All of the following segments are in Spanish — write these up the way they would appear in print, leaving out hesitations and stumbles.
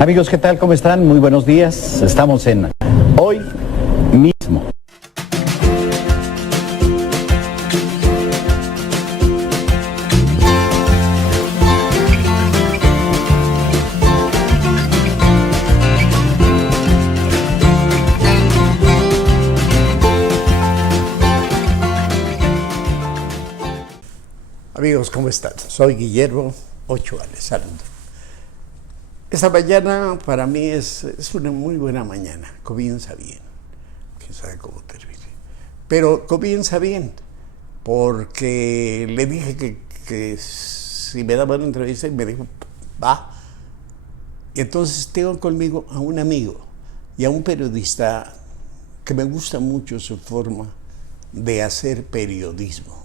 Amigos, ¿qué tal? ¿Cómo están? Muy buenos días. Estamos en Hoy Mismo. Amigos, ¿cómo están? Soy Guillermo Ochoa, les saludo. Esta mañana para mí es una muy buena mañana, comienza bien, quién sabe cómo termine, pero comienza bien, porque le dije que si me daba una entrevista y me dijo, va, y entonces tengo conmigo a un amigo y a un periodista que me gusta mucho su forma de hacer periodismo.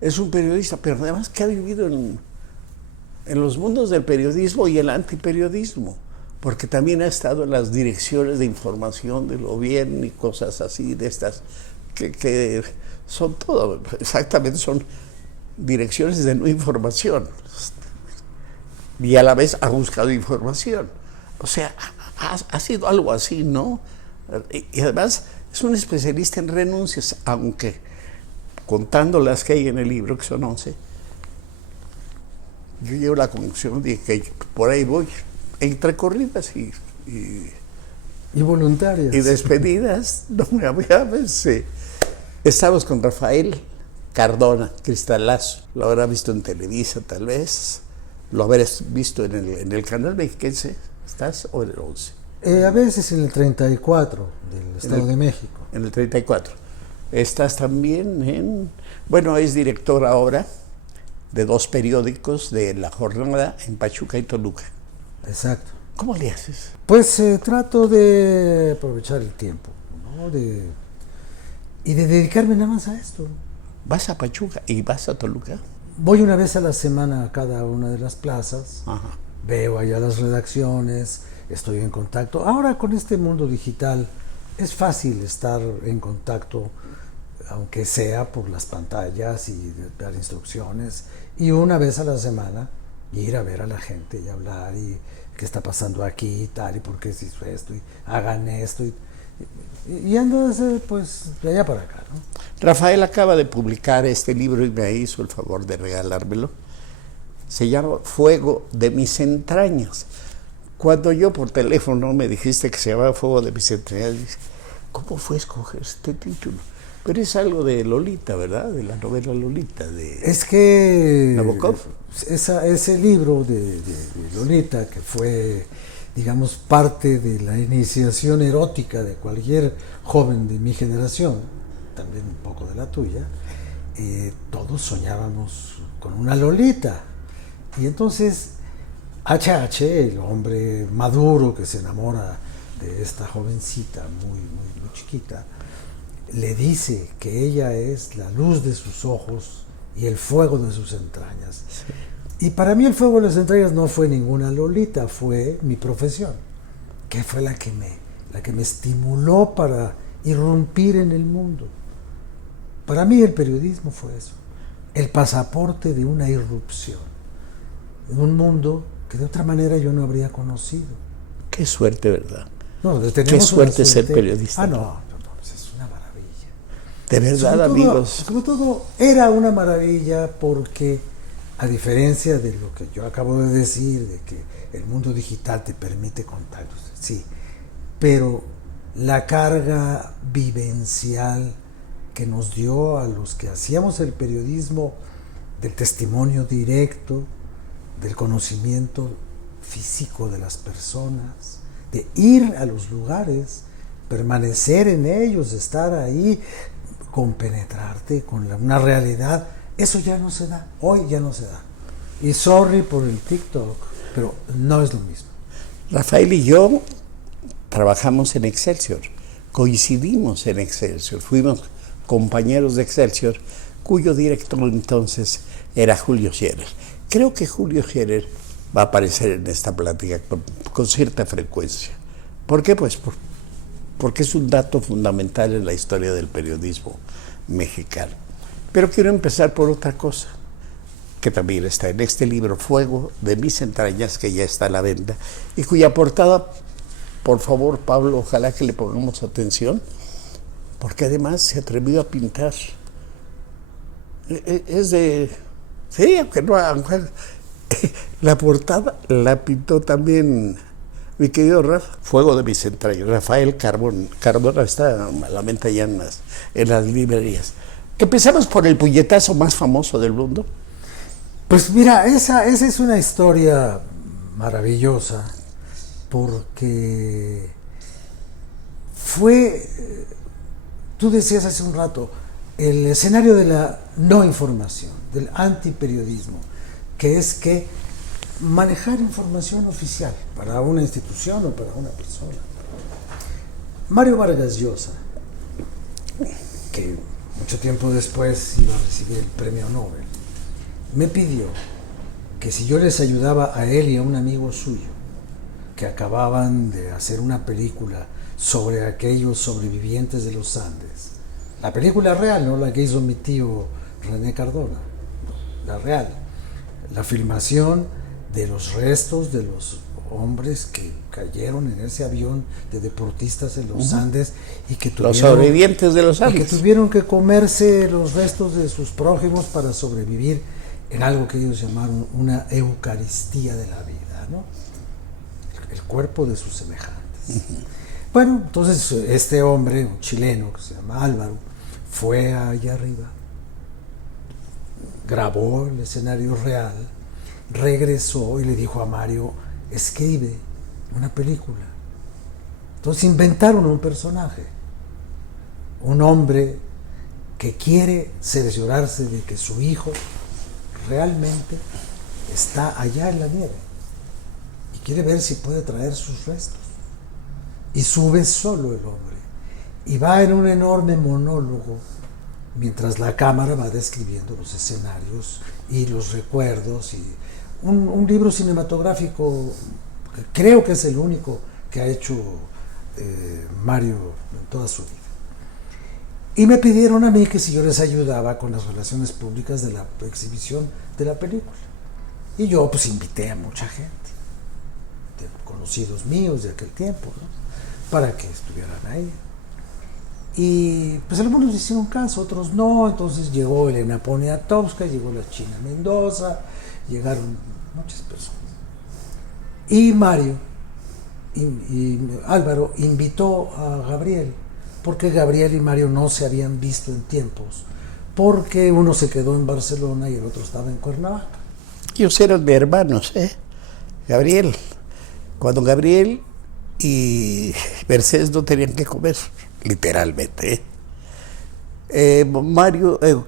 Es un periodista, pero además que ha vivido en los mundos del periodismo y el antiperiodismo, porque también ha estado en las direcciones de información del gobierno y cosas así, de estas, que son todo, exactamente son direcciones de no información. Y a la vez ha buscado información. O sea, ha sido algo así, ¿no? Y además es un especialista en renuncias, aunque contando las que hay en el libro, que son 11, yo llevo la conclusión de que por ahí voy, entre corridas y voluntarias. Y despedidas. No me llames. Estamos con Rafael Cardona, Cristalazo. Lo habrá visto en Televisa, tal vez. Lo habrás visto en el canal mexiquense. ¿Estás o en el 11? A veces en el 34 del Estado de México. En el 34. Estás también en... Bueno, es director ahora de 2 periódicos de La Jornada en Pachuca y Toluca. Exacto. ¿Cómo le haces? Pues trato de aprovechar el tiempo, ¿no? Y de dedicarme nada más a esto. ¿Vas a Pachuca y vas a Toluca? Voy una vez a la semana a cada una de las plazas. Ajá. Veo allá las redacciones, estoy en contacto. Ahora con este mundo digital es fácil estar en contacto, aunque sea por las pantallas y dar instrucciones, y una vez a la semana ir a ver a la gente y hablar y qué está pasando aquí y tal, y por qué se hizo esto, y hagan esto, y andas pues de allá para acá, ¿no? Rafael acaba de publicar este libro y me hizo el favor de regalármelo. Se llama Fuego de mis entrañas. Cuando yo por teléfono me dijiste que se llamaba Fuego de mis entrañas, dije, ¿cómo fue escoger este título? Pero es algo de Lolita, ¿verdad? De la novela Lolita de... Es que Nabokov. Ese libro de Lolita, que fue, digamos, parte de la iniciación erótica de cualquier joven de mi generación, también un poco de la tuya, todos soñábamos con una Lolita. Y entonces H.H., el hombre maduro que se enamora de esta jovencita muy chiquita, le dice que ella es la luz de sus ojos y el fuego de sus entrañas. Sí. Y para mí el fuego de las entrañas no fue ninguna Lolita, fue mi profesión, que fue la que me estimuló para irrumpir en el mundo. Para mí el periodismo fue eso, el pasaporte de una irrupción, en un mundo que de otra manera yo no habría conocido. Qué suerte, ¿verdad? No, qué suerte ser periodista. No, es una maravilla. De verdad, amigos. Sobre todo era una maravilla porque, a diferencia de lo que yo acabo de decir, de que el mundo digital te permite contactos, sí, pero la carga vivencial que nos dio a los que hacíamos el periodismo del testimonio directo, del conocimiento físico de las personas, de ir a los lugares, permanecer en ellos, estar ahí, compenetrarte con una realidad, eso ya no se da, hoy ya no se da. Y sorry por el TikTok, pero no es lo mismo. Rafael y yo trabajamos en Excelsior, coincidimos en Excelsior, fuimos compañeros de Excelsior, cuyo director entonces era Julio Scherer. Creo que Julio Scherer va a aparecer en esta plática con cierta frecuencia. ¿Por qué? Pues porque es un dato fundamental en la historia del periodismo mexicano. Pero quiero empezar por otra cosa. que también está en este libro, Fuego de mis entrañas, que ya está a la venta, y cuya portada, por favor, Pablo, ojalá que le pongamos atención, porque además se atrevió a pintar. Es de... Sí, aunque no... La portada la pintó también mi querido Rafa, Fuego de mis entrañas, Rafael Cardona, está a la venta ya en las librerías. Empezamos por el puñetazo más famoso del mundo. Pues mira, esa es una historia maravillosa, porque fue, tú decías hace un rato, el escenario de la no información, del antiperiodismo, que es que manejar información oficial para una institución o para una persona. Mario Vargas Llosa, que mucho tiempo después iba a recibir el premio Nobel, me pidió que si yo les ayudaba a él y a un amigo suyo, que acababan de hacer una película sobre aquellos sobrevivientes de los Andes, la película real, no la que hizo mi tío René Cardona, la real, la filmación de los restos de los hombres que cayeron en ese avión de deportistas en los Andes y que tuvieron, los sobrevivientes de los Andes, y que tuvieron que comerse los restos de sus prójimos para sobrevivir en algo que ellos llamaron una eucaristía de la vida, ¿no? El cuerpo de sus semejantes. Bueno, entonces este hombre, un chileno que se llama Álvaro, fue allá arriba, grabó el escenario real, regresó y le dijo a Mario, escribe una película. Entonces inventaron un personaje, un hombre que quiere cerciorarse de que su hijo realmente está allá en la nieve y quiere ver si puede traer sus restos. Y sube solo el hombre y va en un enorme monólogo mientras la cámara va describiendo los escenarios y los recuerdos, y un libro cinematográfico que creo que es el único que ha hecho Mario en toda su vida. Y me pidieron a mí que si yo les ayudaba con las relaciones públicas de la exhibición de la película. Y yo pues invité a mucha gente, de conocidos míos de aquel tiempo, ¿no?, para que estuvieran ahí. Y pues algunos hicieron caso, otros no. Entonces llegó Elena Poniatowska, llegó la China Mendoza, llegaron muchas personas. Y Mario y Álvaro invitó a Gabriel, porque Gabriel y Mario no se habían visto en tiempos, porque uno se quedó en Barcelona y el otro estaba en Cuernavaca. Ellos eran de hermanos, Gabriel. Cuando Gabriel y Mercedes no tenían que comer, literalmente.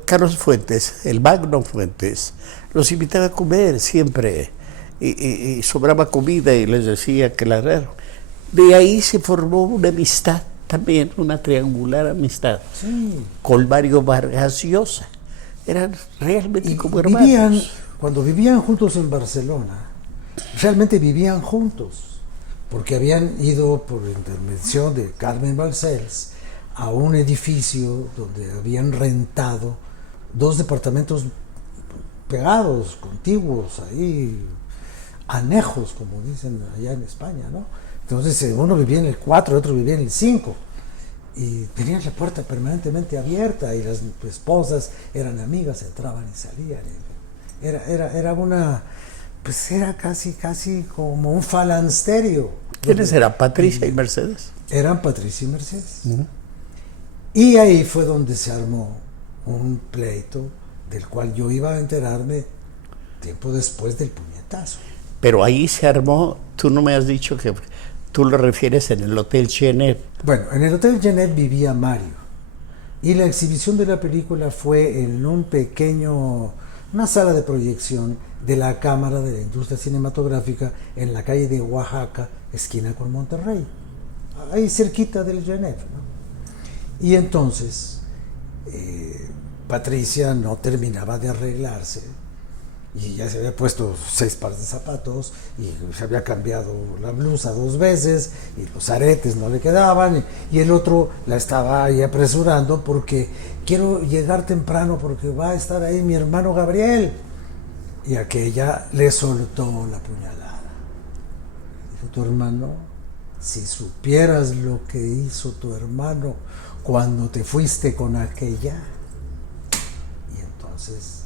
Carlos Fuentes, el Magno Fuentes, los invitaba a comer siempre, y sobraba comida y les decía que la agarraron. De ahí se formó una amistad también, una triangular amistad, sí, con Mario Vargas Llosa. Eran realmente como hermanos. Cuando vivían juntos en Barcelona, realmente vivían juntos, porque habían ido por intervención de Carmen Balcells a un edificio donde habían rentado 2 departamentos pegados, contiguos, ahí, anejos, como dicen allá en España, ¿no? Entonces uno vivía en el 4, el otro vivía en el 5, y tenían la puerta permanentemente abierta, y las esposas eran amigas, entraban y salían. Era una... pues era casi como un falansterio. ¿Quiénes eran? ¿Patricia y Mercedes? Eran Patricia y Mercedes. Y ahí fue donde se armó un pleito del cual yo iba a enterarme tiempo después del puñetazo. Pero ahí se armó, tú no me has dicho que tú lo refieres en el Hotel Genet. Bueno, en el Hotel Genet vivía Mario, y la exhibición de la película fue en una sala de proyección de la Cámara de la Industria Cinematográfica en la calle de Oaxaca, esquina con Monterrey, ahí cerquita del Genet, ¿no? Y entonces Patricia no terminaba de arreglarse, y ya se había puesto 6 pares de zapatos, y se había cambiado la blusa 2 veces, y los aretes no le quedaban, y el otro la estaba ahí apresurando porque quiero llegar temprano porque va a estar ahí mi hermano Gabriel. y aquella le soltó la puñalada. Dijo, tu hermano, si supieras lo que hizo tu hermano cuando te fuiste con aquella. Y entonces...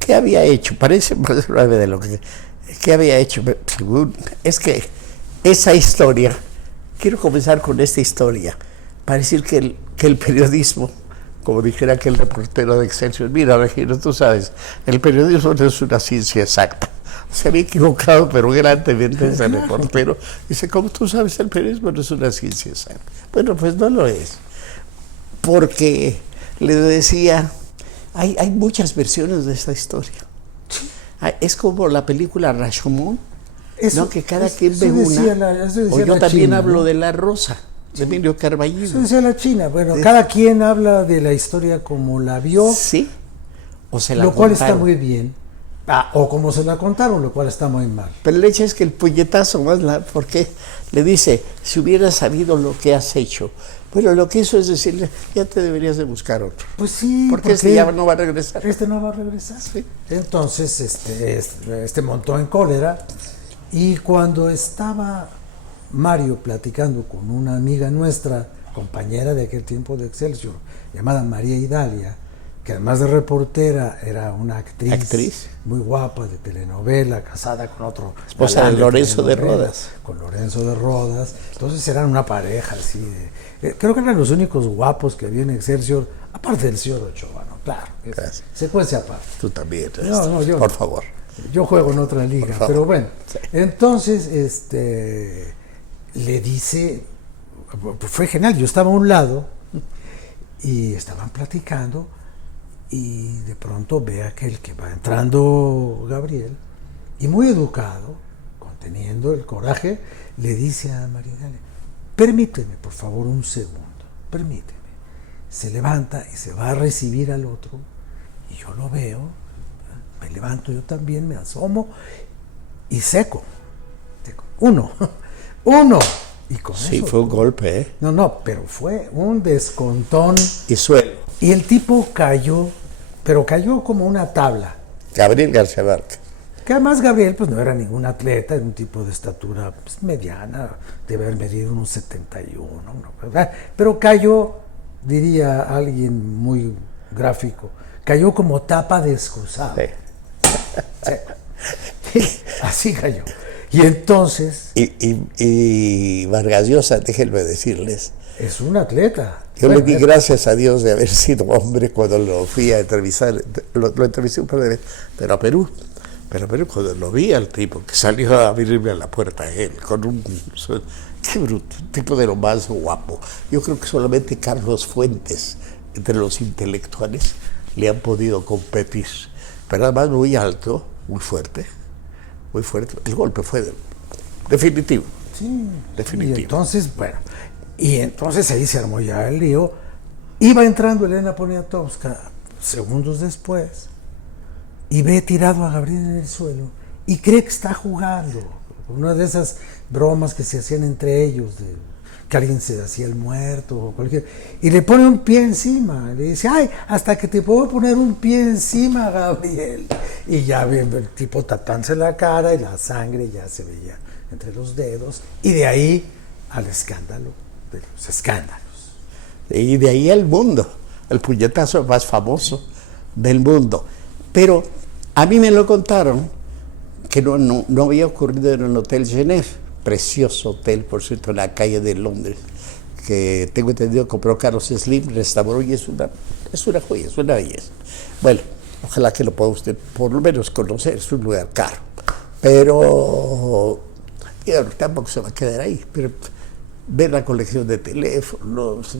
¿Qué había hecho? Parece breve de lo que... ¿Qué había hecho? Es que esa historia, quiero comenzar con esta historia, para decir que el periodismo, como dijera aquel reportero de Excelsior, mira, Regino, tú sabes, el periodismo no es una ciencia exacta. Se había equivocado, pero grandemente ese reportero. Dice, como tú sabes, el periodismo no es una ciencia exacta. Bueno, pues no lo es. Porque le decía, hay muchas versiones de esta historia. Es como la película Rashomon, ¿no? Que cada quien ve una. O yo también China, hablo ¿no? de La Rosa, de Emilio Carballido. Eso decía la China. Bueno, cada quien habla de la historia como la vio, Sí, o se la lo cual contaron. está muy bien. O como se la contaron, lo cual está muy mal. Pero el hecho es que el puñetazo más, porque le dice, si hubieras sabido lo que has hecho. Bueno, lo que hizo es decirle, ya te deberías de buscar otro. Pues sí, Porque este ya no va a regresar. Este no va a regresar. Sí. Entonces, este montó en cólera, y cuando estaba Mario platicando con una amiga nuestra, compañera de aquel tiempo de Excelsior, llamada María Idalia, que además de reportera era una actriz muy guapa de telenovela, casada con otro esposa de Lorenzo de Rodas. Con Lorenzo de Rodas. Entonces eran una pareja así de... creo que eran los únicos guapos que había en Excelsior, aparte del señor Ochoa, ¿no? Claro, secuencia aparte. Tú también. No, yo, por favor. Yo juego en otra liga, pero bueno. Sí. Entonces, le dice, fue genial, yo estaba a un lado y estaban platicando, y de pronto ve aquel que va entrando Gabriel, y muy educado, conteniendo el coraje, le dice a María Idalia, permíteme por favor un segundo, permíteme. Se levanta y se va a recibir al otro, y yo lo veo, me levanto yo también, me asomo, y seco. Uno. Y con sí, eso, fue un golpe, ¿eh? No, pero fue un descontón. Y suelo. Y el tipo cayó, pero cayó como una tabla. Gabriel García Márquez. Que además Gabriel pues no era ningún atleta, era un tipo de estatura pues, mediana, debe haber medido unos 71, ¿no? Pero cayó, diría alguien muy gráfico, cayó como tapa de excusado. Sí. Así cayó. Y entonces... Y Vargas Llosa, déjenme decirles... Es un atleta. Yo le di gracias a Dios de haber sido hombre cuando lo fui a entrevistar. Lo entrevisté un par de veces, pero a Perú. Pero a Perú, cuando lo vi al tipo que salió a abrirme a la puerta a él, con un... ¡Qué bruto! Un tipo de lo más guapo. Yo creo que solamente Carlos Fuentes, entre los intelectuales, le han podido competir. Pero además muy alto, muy fuerte. Muy fuerte. El golpe fue definitivo. Sí. Definitivo. Y entonces, bueno... Y entonces ahí se armó ya el lío. Iba entrando Elena Poniatowska segundos después y ve tirado a Gabriel en el suelo y cree que está jugando. Una de esas bromas que se hacían entre ellos, de que alguien se hacía el muerto o cualquier. Y le pone un pie encima. Le dice, ay, hasta que te puedo poner un pie encima, Gabriel. Y ya bien, el tipo tapándose la cara y la sangre ya se veía entre los dedos. Y de ahí al escándalo. De los escándalos. Y de ahí el mundo, el puñetazo más famoso del mundo. Pero a mí me lo contaron que no había ocurrido en el Hotel Genève, precioso hotel, por cierto, en la calle de Londres, que tengo entendido que compró Carlos Slim, restauró, y es una joya, es una belleza. Bueno, ojalá que lo pueda usted por lo menos conocer, es un lugar caro. Pero tampoco se va a quedar ahí. Pero ver la colección de teléfonos,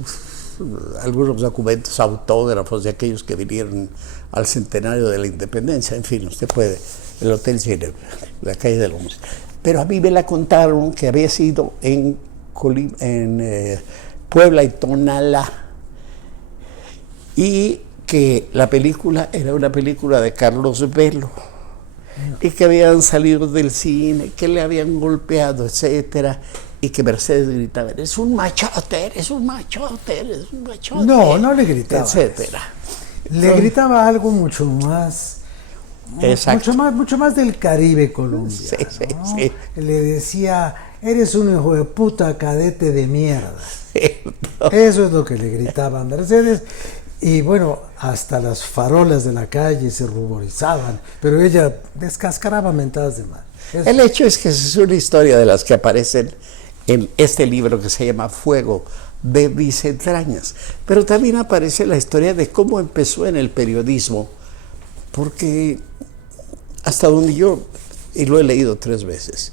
algunos documentos, autógrafos de aquellos que vinieron al centenario de la independencia, en fin, usted puede, el Hotel Genève, la calle de Londres. Pero a mí me la contaron que había sido en Puebla y Tonalá, y que la película era una película de Carlos Velo, y que habían salido del cine, que le habían golpeado, etcétera. Y que Mercedes gritaba, eres un machote, eres un machote, eres un machote. No le gritaba. Etcétera. Le gritaba algo mucho más Exacto. Mucho más del Caribe colombiano. Sí, sí, ¿no? sí. Le decía, eres un hijo de puta cadete de mierda. Cierto. Eso es lo que le gritaba a Mercedes. Y bueno, hasta las farolas de la calle se ruborizaban, pero ella descascaraba mentadas de mal. El hecho es que es una historia de las que aparecen en este libro que se llama Fuego de mis entrañas. Pero también aparece la historia de cómo empezó en el periodismo, porque hasta donde yo, y lo he leído 3 veces,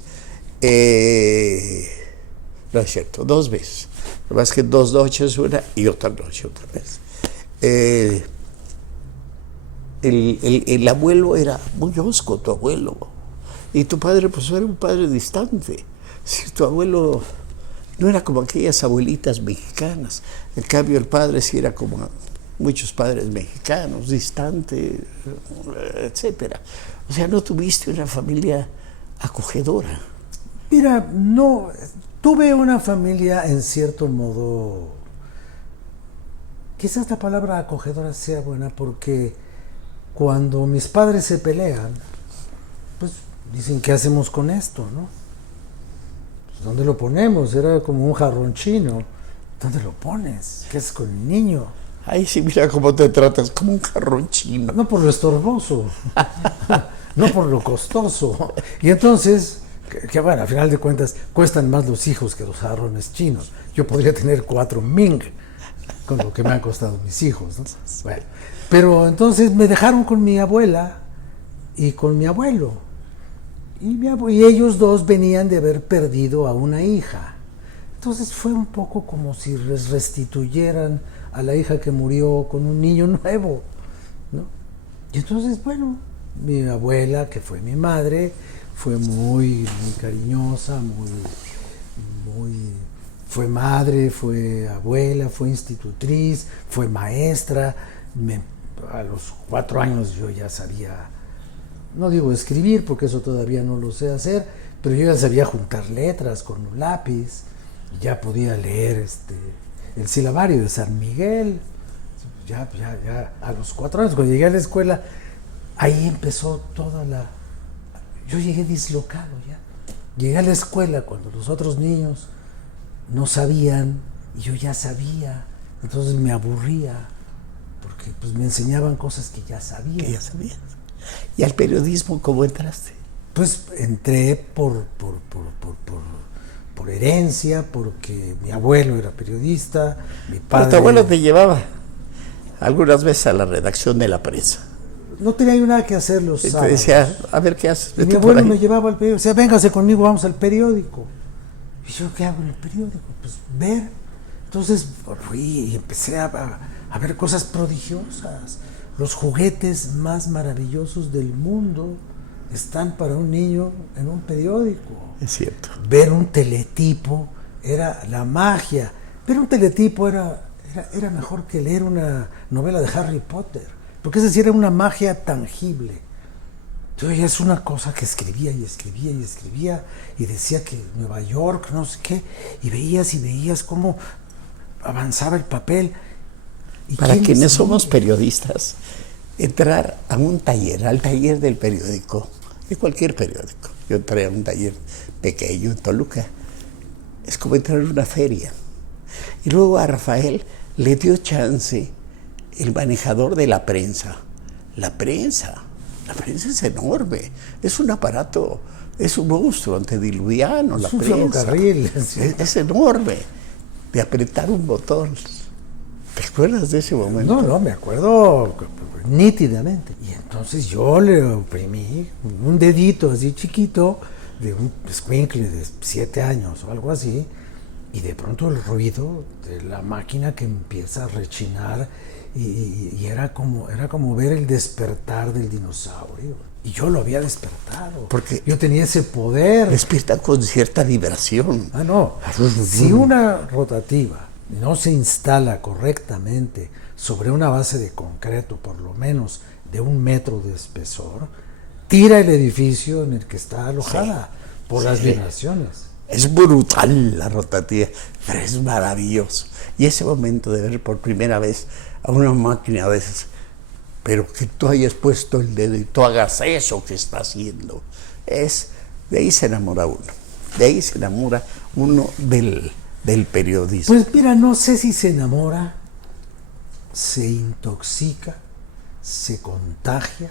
no es cierto, 2 veces, lo que pasa es que 2 noches una y otra noche otra vez. El abuelo era muy hosco, tu abuelo, y tu padre pues era un padre distante. Si tu abuelo no era como aquellas abuelitas mexicanas, en cambio el padre sí era como muchos padres mexicanos, distante, etcétera. O sea, no tuviste una familia acogedora. Mira, no, tuve una familia en cierto modo, quizás la palabra acogedora sea buena, porque cuando mis padres se pelean, pues dicen, ¿qué hacemos con esto, no? Pues, ¿dónde lo ponemos? Era como un jarrón chino. ¿Dónde lo pones? ¿Qué haces con el niño? Ay, sí, mira cómo te tratas, como un jarrón chino. No por lo estorboso, no por lo costoso. Y entonces, que bueno, al final de cuentas, cuestan más los hijos que los jarrones chinos. Yo podría tener 4 Ming con lo que me han costado mis hijos, ¿no? Bueno, pero entonces me dejaron con mi abuela y con mi abuelo. Y ellos dos venían de haber perdido a una hija. Entonces fue un poco como si les restituyeran a la hija que murió con un niño nuevo, ¿no? Y entonces, bueno, mi abuela, que fue mi madre, fue muy cariñosa, fue madre, fue abuela, fue institutriz, fue maestra. A los 4 años yo ya sabía, no digo escribir porque eso todavía no lo sé hacer, pero yo ya sabía juntar letras con un lápiz, y ya podía leer el silabario de San Miguel. Ya a los 4 años, cuando llegué a la escuela, ahí empezó yo llegué dislocado ya. Llegué a la escuela cuando los otros niños no sabían y yo ya sabía. Entonces me aburría porque pues me enseñaban cosas que ya sabía. Que ya sabías. ¿Y al periodismo cómo entraste? Pues entré por herencia, porque mi abuelo era periodista, mi padre... Pero tu abuelo te llevaba algunas veces a la redacción de La Prensa. No tenía yo nada que hacer los Y te sábados. decía, a ver qué haces. Y Vete mi por abuelo ahí. me llevaba al periódico, o sea, véngase conmigo, vamos al periódico. Y yo, ¿qué hago en el periódico? Pues ver. Entonces fui y empecé a ver cosas prodigiosas. Los juguetes más maravillosos del mundo están para un niño en un periódico. Es cierto. Ver un teletipo era la magia. Ver un teletipo era mejor que leer una novela de Harry Potter, porque es decir, era una magia tangible. Entonces es una cosa que escribía y decía que Nueva York, no sé qué, y veías cómo avanzaba el papel. Para quienes somos periodistas, entrar a un taller, al taller del periódico, de cualquier periódico. Yo entré a un taller pequeño en Toluca. Es como entrar a una feria. Y luego a Rafael le dio chance el manejador de La Prensa. La prensa es enorme. Es un aparato, es un monstruo antediluviano. Es un ferrocarril. Es enorme. De apretar un botón. ¿Te acuerdas de ese momento? No, me acuerdo nítidamente. Y entonces yo le oprimí un dedito así chiquito de un escuincle de 7 años o algo así, y de pronto el ruido de la máquina que empieza a rechinar y era como ver el despertar del dinosaurio. Y yo lo había despertado. Porque yo tenía ese poder. Despierta con cierta vibración. Ah, no. Si una rotativa no se instala correctamente sobre una base de concreto, por lo menos de 1 metro de espesor, tira el edificio en el que está alojada por las vibraciones. Es brutal la rotativa, pero es maravilloso. Y ese momento de ver por primera vez a una máquina de esas pero que tú hayas puesto el dedo y tú hagas eso que está haciendo, de ahí se enamora uno, de ahí se enamora uno del periodismo. Pues mira, no sé si se enamora, se intoxica, se contagia,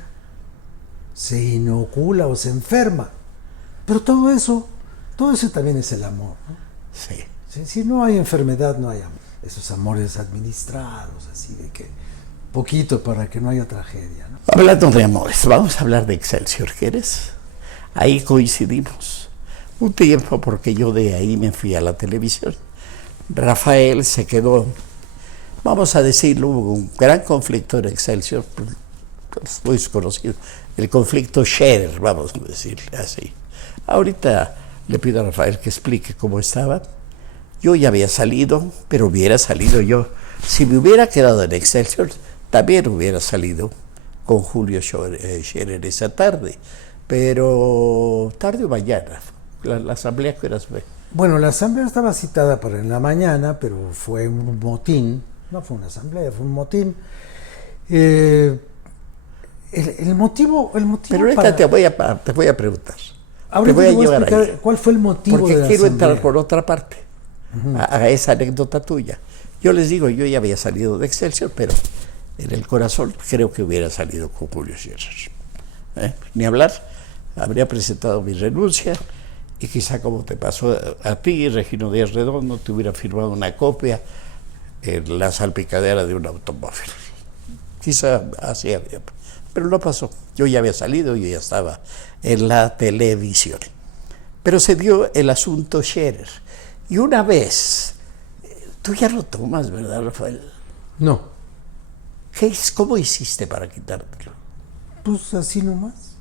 se inocula o se enferma, pero todo eso también es el amor, ¿no? Sí. Si no hay enfermedad, no hay amor. Esos amores administrados, así de que poquito para que no haya tragedia, ¿no? Hablando de amores, vamos a hablar de Excelsior, ¿quieres? Ahí coincidimos un tiempo porque yo de ahí me fui a la televisión. Rafael se quedó, vamos a decirlo, hubo un gran conflicto en Excelsior, pues, muy conocido, el conflicto Scherer, vamos a decirle así. Ahorita le pido a Rafael que explique cómo estaba. Yo ya había salido, pero hubiera salido yo. Si me hubiera quedado en Excelsior, también hubiera salido con Julio Scherer esa tarde. Pero tarde o mañana, la asamblea que eras. Bueno, la asamblea estaba citada para en la mañana, pero fue un motín. No fue una asamblea, fue un motín. El motivo Pero ahorita para... te voy a preguntar. Ahorita te voy a te voy a llevar explicar ahí. cuál fue el motivo Porque de la quiero asamblea. entrar por otra parte, a esa anécdota tuya. Yo les digo, yo ya había salido de Excelsior, pero en el corazón creo que hubiera salido con Julio Scherer. Ni hablar, habría presentado mi renuncia y quizá como te pasó a ti, Regino Díaz Redondo, te hubiera firmado una copia en la salpicadera de un automóvil. Quizá así había, pero no pasó. Yo ya había salido, yo ya estaba en la televisión. Pero se dio el asunto Scherer. Y una vez, tú ya lo tomas, ¿verdad, Rafael? No, ¿Cómo hiciste para quitártelo? pues así nomás.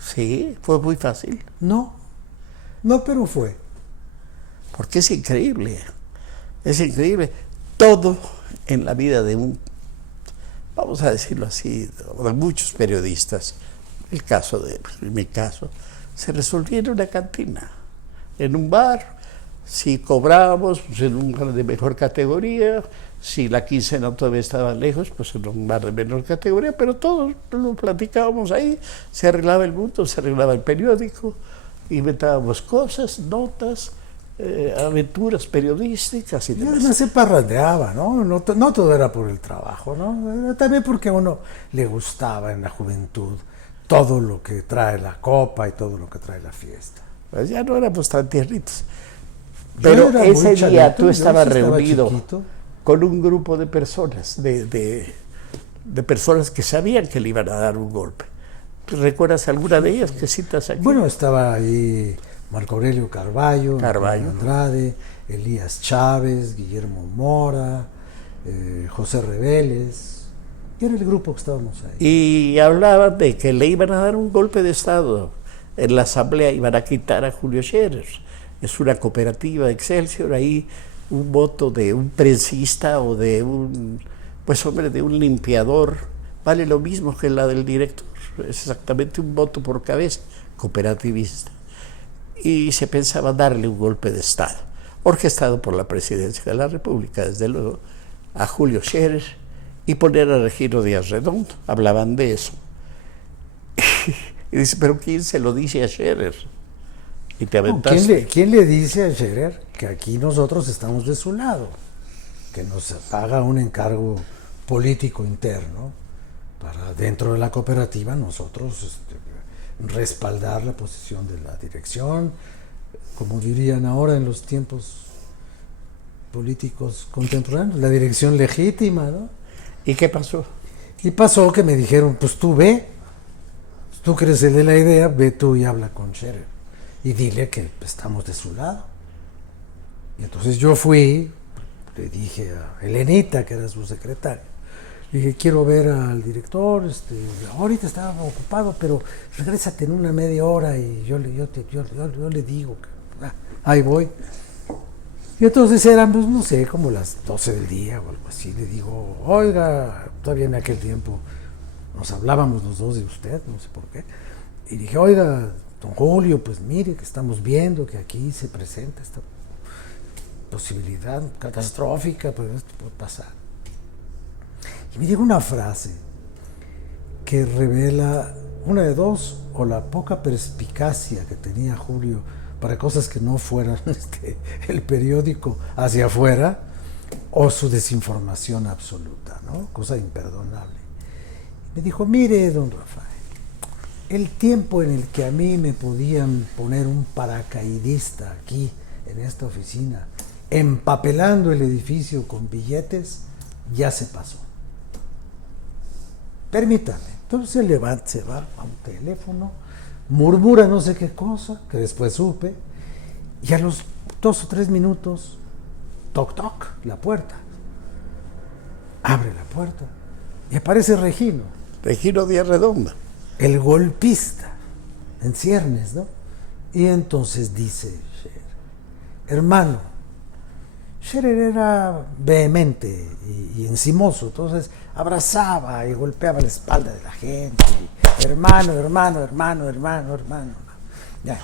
Sí, fue muy fácil. No, pero fue. Porque es increíble. Es increíble. Todo en la vida de vamos a decirlo así, de muchos periodistas, en mi caso, se resolvía en una cantina, en un bar. Si cobrábamos, pues en un bar de mejor categoría. Si la quincena todavía estaba lejos, pues en un bar de menor categoría. Pero todos lo platicábamos ahí. Se arreglaba el mundo, se arreglaba el periódico. Inventábamos cosas, notas, aventuras periodísticas y Y demás. además se parrandeaba, ¿no? No todo era por el trabajo, ¿no? Era también porque a uno le gustaba en la juventud todo lo que trae la copa y todo lo que trae la fiesta. Pues ya no éramos tan tiernitos. Yo Pero era muy ese día chavito, tú yo estabas sí estaba reunido chiquito. con un grupo de personas, de personas que sabían que le iban a dar un golpe. ¿Recuerdas alguna de ellas que citas aquí? Bueno, estaba ahí Marco Aurelio Carballo, Carballo. Andrade, Elías Chávez, Guillermo Mora, José Reveles. Y era el grupo que estábamos ahí. Y hablaban de que le iban a dar un golpe de Estado. En la asamblea iban a quitar a Julio Scherer. Es una cooperativa de Excelsior, ahí un voto de un prensista o de de un limpiador, vale lo mismo que la del director. Es exactamente un voto por cabeza, cooperativista. Y se pensaba darle un golpe de Estado, orquestado por la Presidencia de la República, desde luego, a Julio Scherer y poner a Regino Díaz Redondo. Hablaban de eso. Y dice, ¿pero quién se lo dice a Scherer? Y te aventaste. ¿Quién le dice a Scherer que aquí nosotros estamos de su lado? Que nos haga un encargo político interno para dentro de la cooperativa nosotros respaldar la posición de la dirección, como dirían ahora en los tiempos políticos contemporáneos, la dirección legítima, ¿no? ¿Y qué pasó? Y pasó que me dijeron, pues tú ve, tú que eres el de la idea, ve tú y habla con Scherer y dile que estamos de su lado. Y entonces yo fui, le dije a Elenita, que era su secretaria, le dije, quiero ver al director, ahorita estaba ocupado, pero regrésate en una media hora y yo le digo, ahí voy. Y entonces eran, pues no sé, como las 12 del día o algo así, le digo, oiga, todavía en aquel tiempo nos hablábamos los dos de usted, no sé por qué, y dije, oiga, don Julio, pues mire que estamos viendo que aquí se presenta esta posibilidad catastrófica, pero esto puede pasar. Y me dijo una frase que revela una de dos, o la poca perspicacia que tenía Julio para cosas que no fueran el periódico hacia afuera, o su desinformación absoluta, ¿no? Cosa imperdonable. Me dijo, mire, don Rafael, el tiempo en el que a mí me podían poner un paracaidista aquí en esta oficina, empapelando el edificio con billetes, ya se pasó. Permítame. Entonces se levanta, se va a un teléfono, murmura no sé qué cosa, que después supe, y a los 2 o 3 minutos, toc toc, la puerta. Abre la puerta y aparece Regino. Regino Díaz Redonda. El golpista, en ciernes, ¿no? Y entonces dice Scherer, hermano, Scherer era vehemente y encimoso, entonces abrazaba y golpeaba la espalda de la gente. Hermano, hermano, hermano, hermano, hermano. Ya.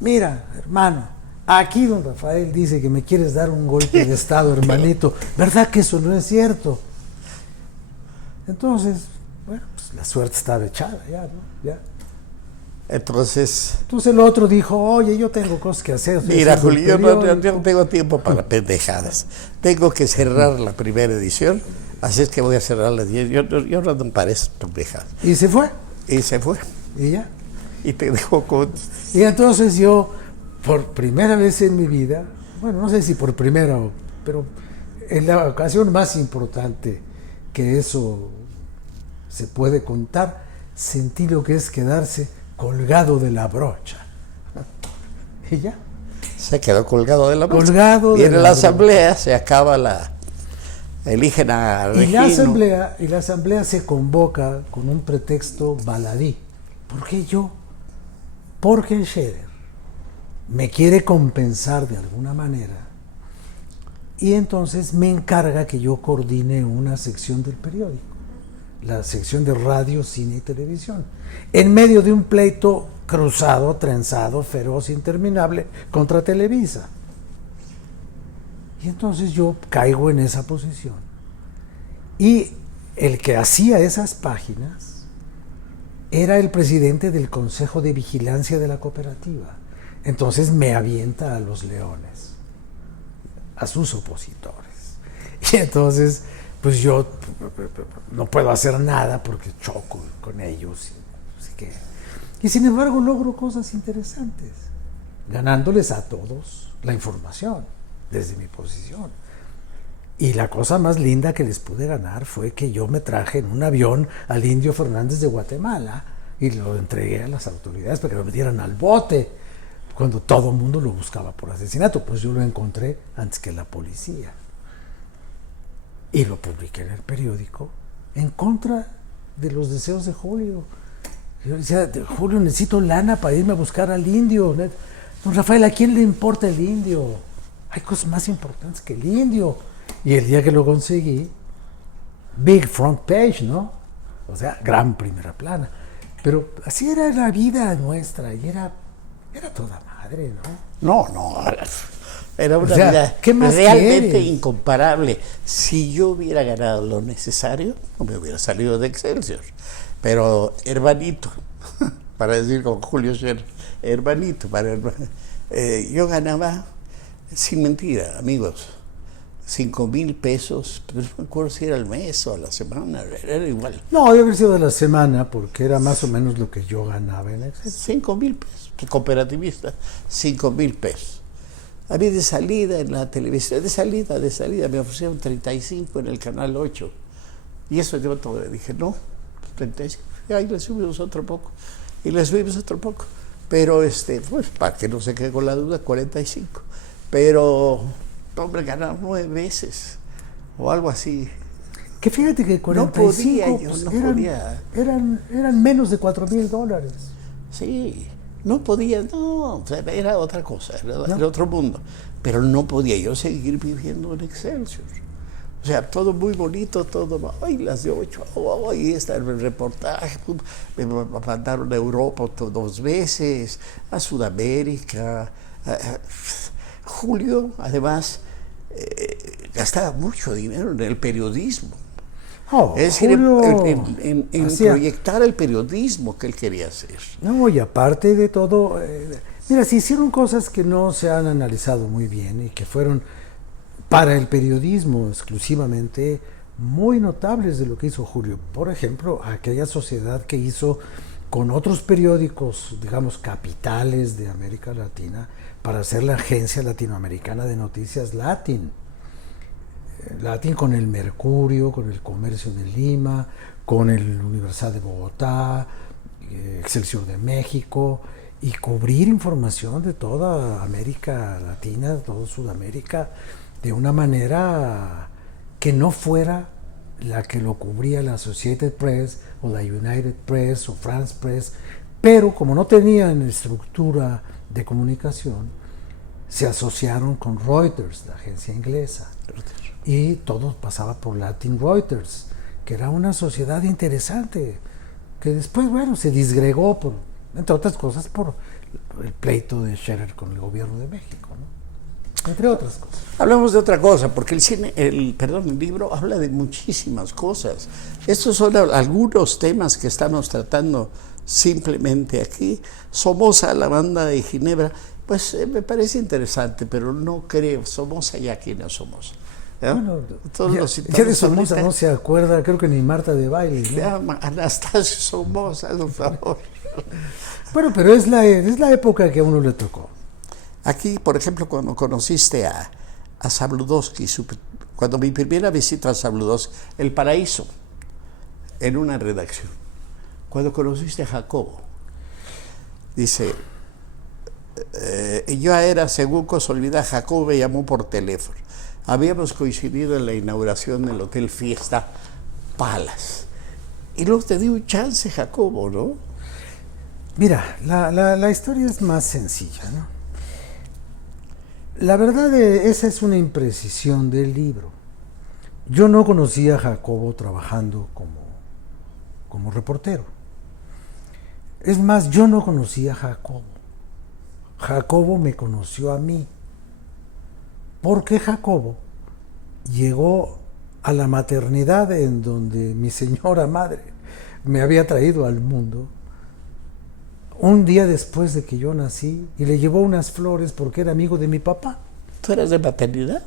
Mira, hermano, aquí don Rafael dice que me quieres dar un golpe de estado, hermanito. ¿Verdad que eso no es cierto? Entonces, bueno, pues la suerte estaba echada ya, ¿no? Ya. Entonces el otro dijo, oye, yo tengo cosas que hacer. Mira, Julio, yo no tengo tiempo para pendejadas. Tengo que cerrar la primera edición, así es que voy a cerrar la 10. Yo no parezco pendejadas. ¿Y se fue? Y se fue. ¿Y ya? Y te dejó con... Y entonces yo, por primera vez en mi vida, bueno, no sé si por primera, pero en la ocasión más importante que eso se puede contar, sentí lo que es quedarse colgado de la brocha. Y ya. Se quedó colgado de la brocha. Colgado de Viene la la asamblea, se acaba eligen a Regino. Y la asamblea se convoca con un pretexto baladí. ¿Por qué yo? Porque Scherer me quiere compensar de alguna manera y entonces me encarga que yo coordine una sección del periódico, la sección de radio, cine y televisión, en medio de un pleito cruzado, trenzado, feroz, interminable contra Televisa. Y entonces yo caigo en esa posición. Y el que hacía esas páginas era el presidente del Consejo de Vigilancia de la cooperativa. Entonces me avienta a los leones, a sus opositores. Y entonces, pues yo no puedo hacer nada porque choco con ellos. Así que, y sin embargo logro cosas interesantes, ganándoles a todos la información desde mi posición. Y la cosa más linda que les pude ganar fue que yo me traje en un avión al Indio Fernández de Guatemala y lo entregué a las autoridades para que lo metieran al bote cuando todo el mundo lo buscaba por asesinato. Pues yo lo encontré antes que la policía y lo publiqué en el periódico en contra de los deseos de Julio. Yo decía, Julio, necesito lana para irme a buscar al indio. Don Rafael, ¿a quién le importa el indio? Hay cosas más importantes que el indio. Y el día que lo conseguí, big front page, ¿no? O sea, gran primera plana. Pero así era la vida nuestra y era toda madre, ¿no? No, era una vida ¿qué más realmente quieres? Incomparable. Si yo hubiera ganado lo necesario, no me hubiera salido de Excelsior. Pero hermanito, para decir con Julio Scherer, hermanito, yo ganaba, sin mentira, amigos, 5,000 pesos, pero no me acuerdo si era al mes o a la semana, era igual. No, debe haber sido de la semana, porque era más o menos lo que yo ganaba en Excelsior. 5,000 pesos, cooperativista, 5,000 pesos. A mí de salida en la televisión, de salida, me ofrecieron 35 en el canal 8. Y eso yo todo dije, no, 35, y ahí le subimos otro poco, y le subimos otro poco. Pero, pues, para que no se quede con la duda, 45. Pero, hombre, ganaron 9 veces, o algo así. Que fíjate que 45 eran menos de $4,000. Sí, no podía, no, o sea, era otra cosa, era otro mundo. Pero no podía yo seguir viviendo en Excelsior. O sea, todo muy bonito, todo, ay, las de 8, ay, está el reportaje, me mandaron a Europa 2 veces, a Sudamérica. Julio, además, gastaba mucho dinero en el periodismo. Es decir, Julio en hacía- proyectar el periodismo que él quería hacer. No, y aparte de todo, mira, se hicieron cosas que no se han analizado muy bien y que fueron para el periodismo exclusivamente muy notables de lo que hizo Julio. Por ejemplo, aquella sociedad que hizo con otros periódicos, digamos, capitales de América Latina, para hacer la Agencia Latinoamericana de Noticias Latin. Latin con el Mercurio, con el Comercio de Lima, con el Universal de Bogotá, Excelsior de México, y cubrir información de toda América Latina, toda Sudamérica, de una manera que no fuera la que lo cubría la Associated Press o la United Press o France Press, pero como no tenían estructura de comunicación, se asociaron con Reuters, la agencia inglesa, y todo pasaba por Latin Reuters, que era una sociedad interesante, que después, bueno, se disgregó, entre otras cosas, por el pleito de Scherer con el gobierno de México, ¿no? Entre otras cosas. Hablamos de otra cosa, porque el libro habla de muchísimas cosas. Estos son algunos temas que estamos tratando simplemente aquí. Somoza, la banda de Ginebra, pues me parece interesante, pero no creo. Somoza ya quiénes somos. ¿Ya? Bueno, Todos ya, los ya de citados Somoza ahorita, no se acuerda, creo que ni Marta de Baile, ¿no? se llama Anastasio Somoza, por favor. Bueno, pero es la época que a uno le tocó. Aquí, por ejemplo, cuando conociste a Zabludovsky, cuando mi primera visita a Zabludovsky, El Paraíso, en una redacción, cuando conociste a Jacobo, dice, yo era, según Cosolvida, Jacobo me llamó por teléfono. Habíamos coincidido en la inauguración del Hotel Fiesta Palace. Y luego te dio un chance, Jacobo, ¿no? Mira, la historia es más sencilla, ¿no? La verdad, esa es una imprecisión del libro. Yo no conocía a Jacobo trabajando como reportero. Es más, yo no conocía a Jacobo. Jacobo me conoció a mí. Porque Jacobo llegó a la maternidad en donde mi señora madre me había traído al mundo un día después de que yo nací, y le llevó unas flores porque era amigo de mi papá. ¿Tú eras de maternidad?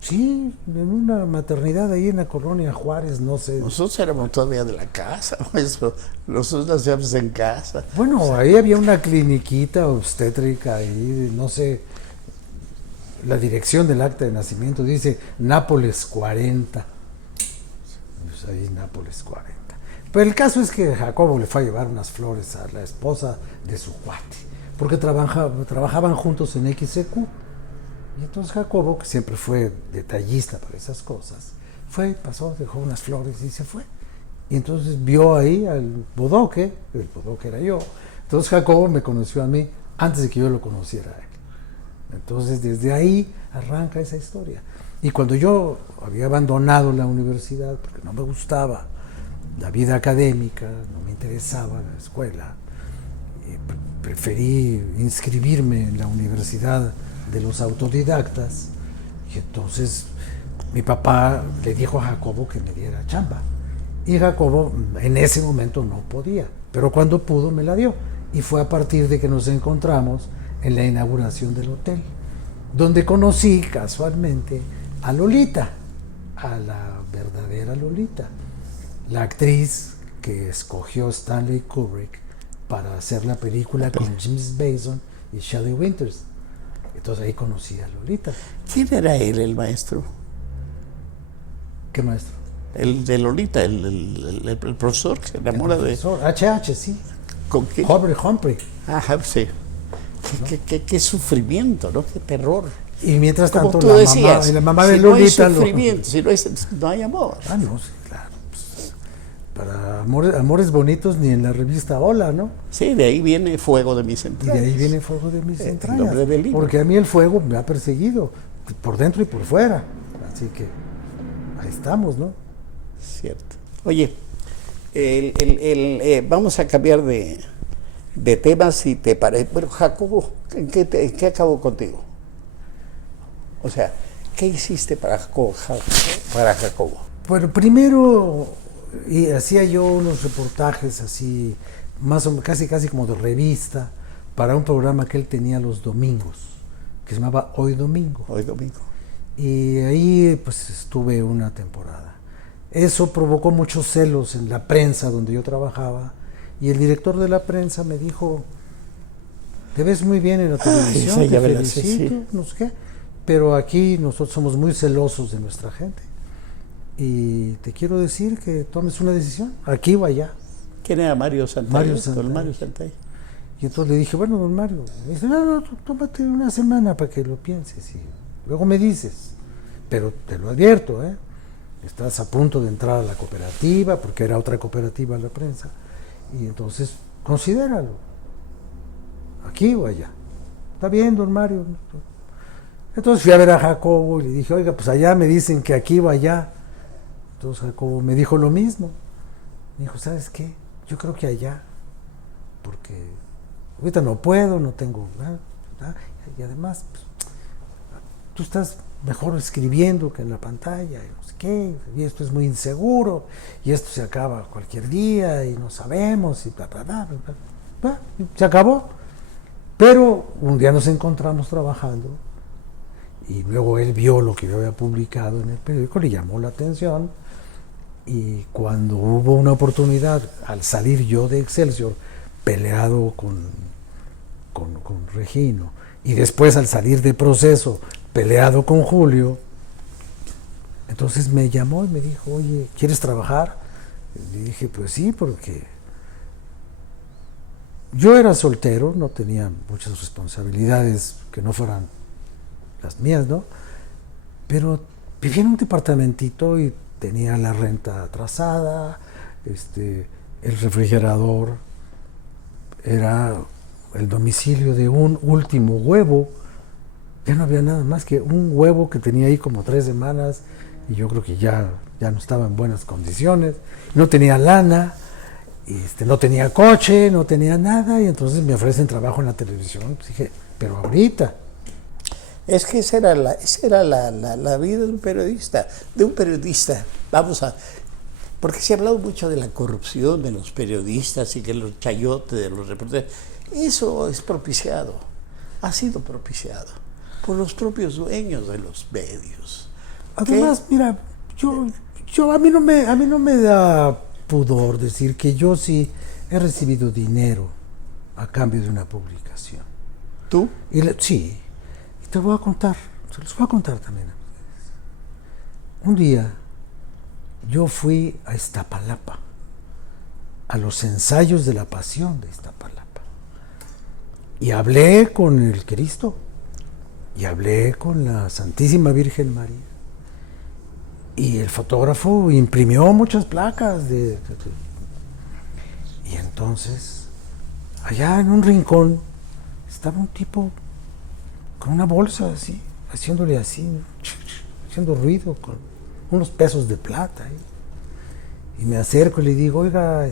Sí, en una maternidad ahí en la colonia Juárez, no sé. Nosotros éramos todavía de la casa, eso. Nosotros nacíamos en casa. Bueno, ahí había una cliniquita obstétrica ahí, no sé, la dirección del acta de nacimiento dice Nápoles 40. Pues ahí Nápoles 40. Pero el caso es que Jacobo le fue a llevar unas flores a la esposa de su cuate, porque trabajaban juntos en XCQ. Y entonces Jacobo, que siempre fue detallista para esas cosas, pasó, dejó unas flores y se fue. Y entonces vio ahí al bodoque, el bodoque era yo. Entonces Jacobo me conoció a mí antes de que yo lo conociera a él. Entonces desde ahí arranca esa historia. Y cuando yo había abandonado la universidad, porque no me gustaba la vida académica, no me interesaba la escuela, preferí inscribirme en la Universidad de los Autodidactas, y entonces mi papá le dijo a Jacobo que me diera chamba, y Jacobo en ese momento no podía, pero cuando pudo me la dio, y fue a partir de que nos encontramos en la inauguración del hotel, donde conocí casualmente a Lolita, a la verdadera Lolita, la actriz que escogió Stanley Kubrick para hacer la película con James Mason y Shelley Winters. Entonces ahí conocí a Lolita. ¿Quién era él, el maestro? ¿Qué maestro? El de Lolita, el profesor que se enamora El de... profesor, HH, sí. ¿Con quién? Humphrey. Ajá, sí. Qué sufrimiento, ¿no? Qué terror. Y mientras Como tanto tú decías, la mamá de si Lolita... no hay sufrimiento, si no hay amor. Ah, no, sí, claro. Pues, para amores bonitos ni en la revista Hola, ¿no? Sí, de ahí viene Fuego de mis Y entrañas. de ahí viene Fuego de mis El entrañas. nombre del libro. Porque a mí el fuego me ha perseguido, por dentro y por fuera. Así que ahí estamos, ¿no? Cierto. Oye, vamos a cambiar de temas si te parece. Bueno, Jacobo, ¿en qué acabó contigo? O sea, ¿qué hiciste para Jacobo? Bueno, primero hacía yo unos reportajes así, más o menos, casi como de revista, para un programa que él tenía los domingos, que se llamaba Hoy Domingo. Hoy Domingo. Y ahí pues estuve una temporada. Eso provocó muchos celos en la prensa donde yo trabajaba, y el director de la prensa me dijo: te ves muy bien en la televisión, te felicito, no sé qué, pero aquí nosotros somos muy celosos de nuestra gente. Y te quiero decir que tomes una decisión, aquí o allá. ¿Quién era Mario Santalla? Mario Santalla. Y entonces le dije: bueno, don Mario. Me dice: no, tómate una semana para que lo pienses y luego me dices. Pero te lo advierto, estás a punto de entrar a la cooperativa, porque era otra cooperativa la prensa, y entonces considéralo, aquí o allá. Está bien, don Mario. Entonces fui a ver a Jacobo y le dije: oiga, pues allá me dicen que aquí o allá. Entonces Jacobo me dijo lo mismo. Me dijo: ¿sabes qué? Yo creo que allá, porque ahorita no puedo, no tengo, y además pues, tú estás mejor escribiendo que en la pantalla, y no sé qué, y esto es muy inseguro, y esto se acaba cualquier día, y no sabemos, y bla, bla, bla, bla, bla. Se acabó. Pero un día nos encontramos trabajando, y luego él vio lo que yo había publicado en el periódico, le llamó la atención, y cuando hubo una oportunidad, al salir yo de Excelsior, peleado con Regino, y después al salir de Proceso, peleado con Julio, entonces me llamó y me dijo: oye, ¿quieres trabajar? Y le dije: pues sí, porque yo era soltero, no tenía muchas responsabilidades que no fueran las mías, ¿no? Pero vivía en un departamentito y tenía la renta atrasada, el refrigerador era el domicilio de un último huevo. Ya no había nada más que un huevo que tenía ahí como 3 semanas, y yo creo que ya no estaba en buenas condiciones. No tenía lana, no tenía coche, no tenía nada, y entonces me ofrecen trabajo en la televisión. Dije: pero ahorita. Es que esa era la vida de un periodista. Porque se ha hablado mucho de la corrupción de los periodistas y que los chayotes de los reporteros. Eso es propiciado, ha sido propiciado por los propios dueños de los medios. Además, mira, a mí no me da pudor decir que yo sí he recibido dinero a cambio de una publicación. ¿Tú? Sí, y te voy a contar, se los voy a contar también. Un día yo fui a Iztapalapa, a los ensayos de la Pasión de Iztapalapa, y hablé con el Cristo, y hablé con la Santísima Virgen María, y el fotógrafo imprimió muchas placas y entonces allá en un rincón estaba un tipo con una bolsa así, haciéndole así, haciendo ruido con unos pesos de plata, y me acerco y le digo: oiga,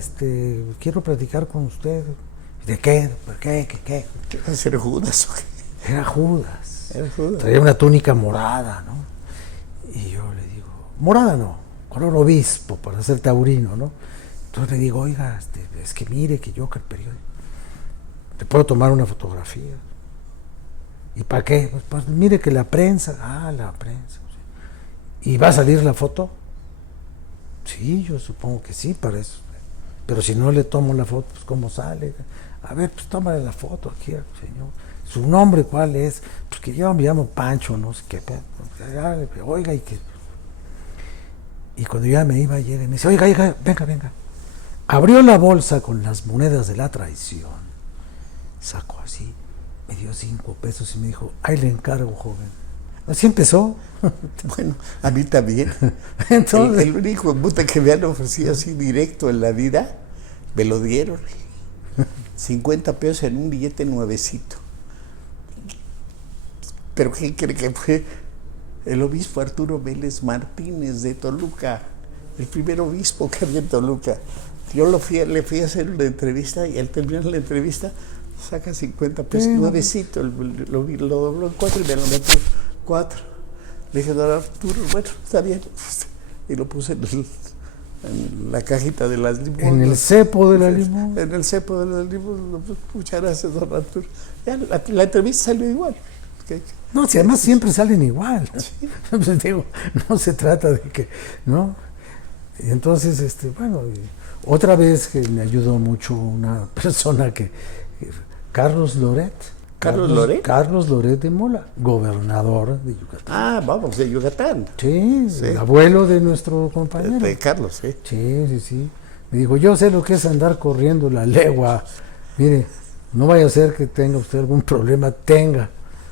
quiero platicar con usted. ¿De qué? ¿Por qué? ¿Qué? ¿Era Judas o qué? Era Judas. Era Judas. Traía una túnica morada, ¿no? Y yo le digo: morada no, color obispo, para ser taurino, ¿no? Entonces le digo: oiga, es que mire que yo que el periódico, ¿te puedo tomar una fotografía? ¿Y para qué? Pues mire que la prensa. La prensa. ¿Y va a salir la foto? Sí, yo supongo que sí, para eso. Pero si no le tomo la foto, pues ¿cómo sale? A ver, pues tómale la foto aquí al señor. ¿Su nombre cuál es? Pues que yo me llamo Pancho, no sé qué. Oiga, y cuando ya me iba ayer, me dice: oiga, venga. Abrió la bolsa con las monedas de la traición, sacó así, me dio 5 pesos y me dijo: ahí le encargo, joven. Así empezó. Bueno, a mí también. Entonces, el único puta que me han ofrecido así directo en la vida, me lo dieron. 50 pesos en un billete nuevecito. ¿Pero quién cree que fue? El obispo Arturo Vélez Martínez de Toluca, el primer obispo que había en Toluca. Yo le fui a hacer una entrevista, y al terminar la entrevista saca 50 pesos, nuevecito, lo dobló en 4 y me lo metió 4. Le dije: don Arturo, bueno, está bien, y lo puse en la cajita de las limonas. En el cepo de la limón. En el cepo de las limonas. Muchas gracias, don Arturo. Ya, la entrevista salió igual. No, si además siempre salen igual. Sí. Pues digo, no se trata de que, ¿no? Y entonces, bueno, otra vez que me ayudó mucho una persona Carlos Loret. Carlos Loret de Mola, gobernador de Yucatán. Ah, vamos, de Yucatán. Sí, el abuelo de nuestro compañero. De Carlos, sí. Sí. Me dijo, yo sé lo que es andar corriendo la legua. Mire, no vaya a ser que tenga usted algún problema, tenga.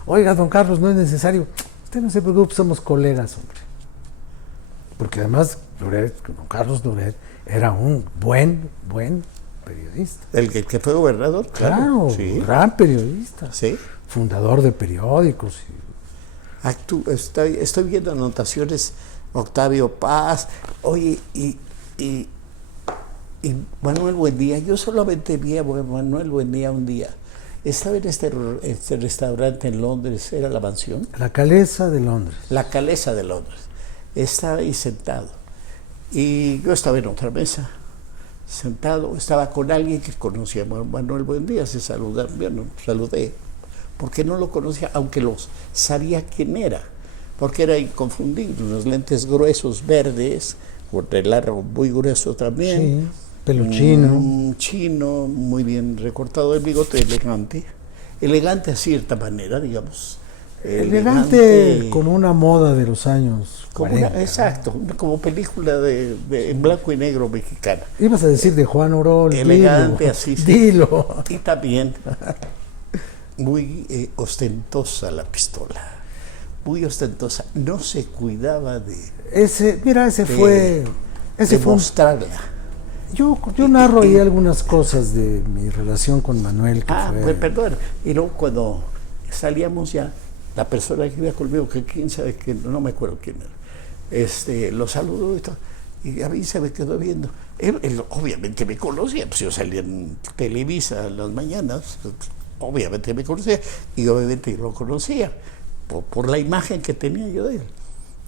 Oiga, don Carlos, no es necesario. Usted no se preocupe, somos colegas, hombre. Porque además, don Carlos Loret era un buen periodista. El que fue gobernador, claro. Sí. Gran periodista. Sí. Fundador de periódicos. Estoy viendo anotaciones, Octavio Paz. Oye, y Manuel Buendía. Yo solamente vi a Manuel Buendía un día. Estaba en este restaurante en Londres, ¿era la mansión? La Calesa de Londres. La Calesa de Londres. Estaba ahí sentado. Y yo estaba en otra mesa, sentado. Estaba con alguien que conocía a Manuel Buendía. Se saludaron. Yo no saludé, porque no lo conocía, aunque sabía quién era. Porque era inconfundible. Unos lentes gruesos, verdes, con el largo muy grueso también. Sí. Pelo chino. Chino, muy bien recortado, el bigote elegante a cierta manera, digamos. Elegante como una moda de los años 40. Exacto, como película en blanco y negro mexicana. Ibas a decir de Juan Orol. Elegante, dilo, así. Dilo. Y también muy ostentosa la pistola. Muy ostentosa. No se cuidaba de mostrarla. Yo narro ahí algunas cosas de mi relación con Manuel. Pues perdón. Y luego cuando salíamos ya, la persona que iba conmigo, que quién sabe quién, no me acuerdo quién era, lo saludó y todo, y a mí se me quedó viendo. Él obviamente me conocía, pues yo salía en Televisa en las mañanas, obviamente me conocía, y obviamente yo lo conocía, por la imagen que tenía yo de él.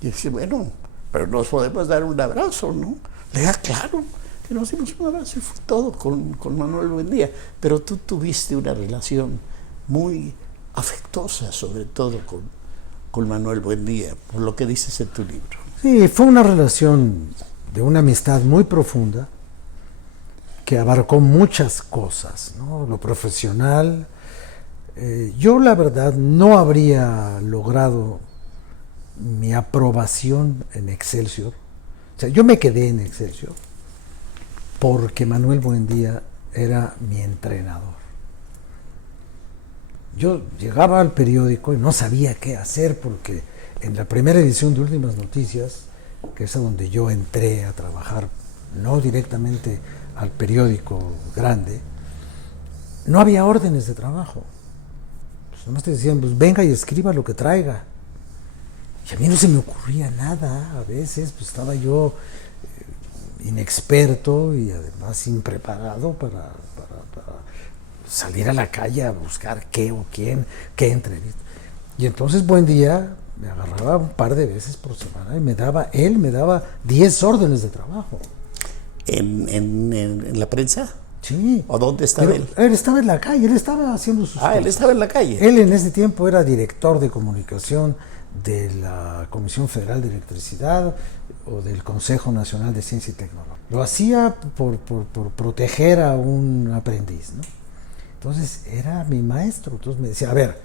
Y decía, bueno, pero nos podemos dar un abrazo, ¿no? Le dije, claro. Y nos dimos un abrazo y fue todo con Manuel Buendía. Pero tú tuviste una relación muy afectuosa, sobre todo con Manuel Buendía, por lo que dices en tu libro. Sí, fue una relación de una amistad muy profunda que abarcó muchas cosas, ¿no? Lo profesional. Yo la verdad no habría logrado mi aprobación en Excelsior. O sea, yo me quedé en Excelsior porque Manuel Buendía era mi entrenador. Yo llegaba al periódico y no sabía qué hacer porque en la primera edición de Últimas Noticias, que es a donde yo entré a trabajar, no directamente al periódico grande, no había órdenes de trabajo. Pues nomás te decían, pues venga y escriba lo que traiga. Y a mí no se me ocurría nada, a veces pues estaba yo inexperto y además impreparado para salir a la calle a buscar qué o quién, qué entrevista. Y entonces Buendía me agarraba un par de veces por semana y él me daba 10 órdenes de trabajo. ¿En la prensa? Sí. ¿O dónde estaba él? Él estaba en la calle, él estaba haciendo sus cosas. Él estaba en la calle. Él en ese tiempo era director de comunicación de la Comisión Federal de Electricidad o del Consejo Nacional de Ciencia y Tecnología. Lo hacía por proteger a un aprendiz, ¿no? Entonces era mi maestro. Entonces me decía, a ver,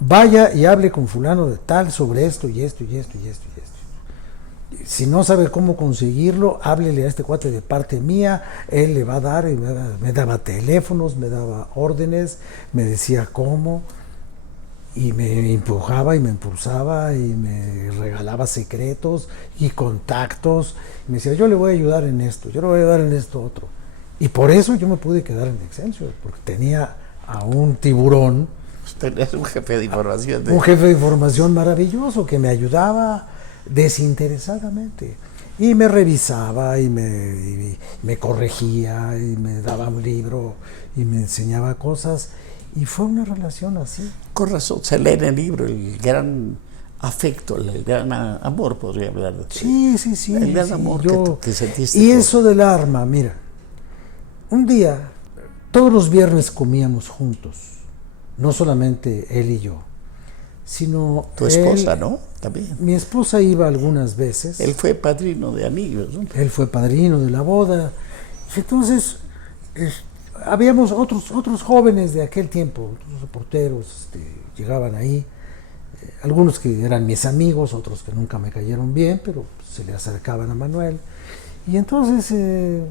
vaya y hable con fulano de tal sobre esto y esto y esto y esto y esto. Si no sabe cómo conseguirlo, háblele a este cuate de parte mía, él le va a dar, y me daba teléfonos, me daba órdenes, me decía cómo, y me empujaba y me impulsaba y me regalaba secretos y contactos. Y me decía, yo le voy a ayudar en esto, yo le voy a ayudar en esto otro. Y por eso yo me pude quedar en Excelsior, porque tenía a un tiburón. Tenías un jefe de información. Un jefe de información maravilloso que me ayudaba desinteresadamente. Y me revisaba y me corregía y me daba un libro y me enseñaba cosas. Y fue una relación así. Con razón, se lee en el libro el gran afecto, el gran amor, podría hablar de ti. Sí. El gran sí, amor que sentiste. Y por- eso del arma, mira, un día, todos los viernes comíamos juntos, no solamente él y yo, sino Tu esposa, él, ¿no? También. Mi esposa iba algunas veces. Él fue padrino de anillos, ¿no? Él fue padrino de la boda. Entonces, habíamos otros jóvenes de aquel tiempo, otros reporteros, llegaban ahí. Algunos que eran mis amigos, otros que nunca me cayeron bien, pero se le acercaban a Manuel. Y entonces,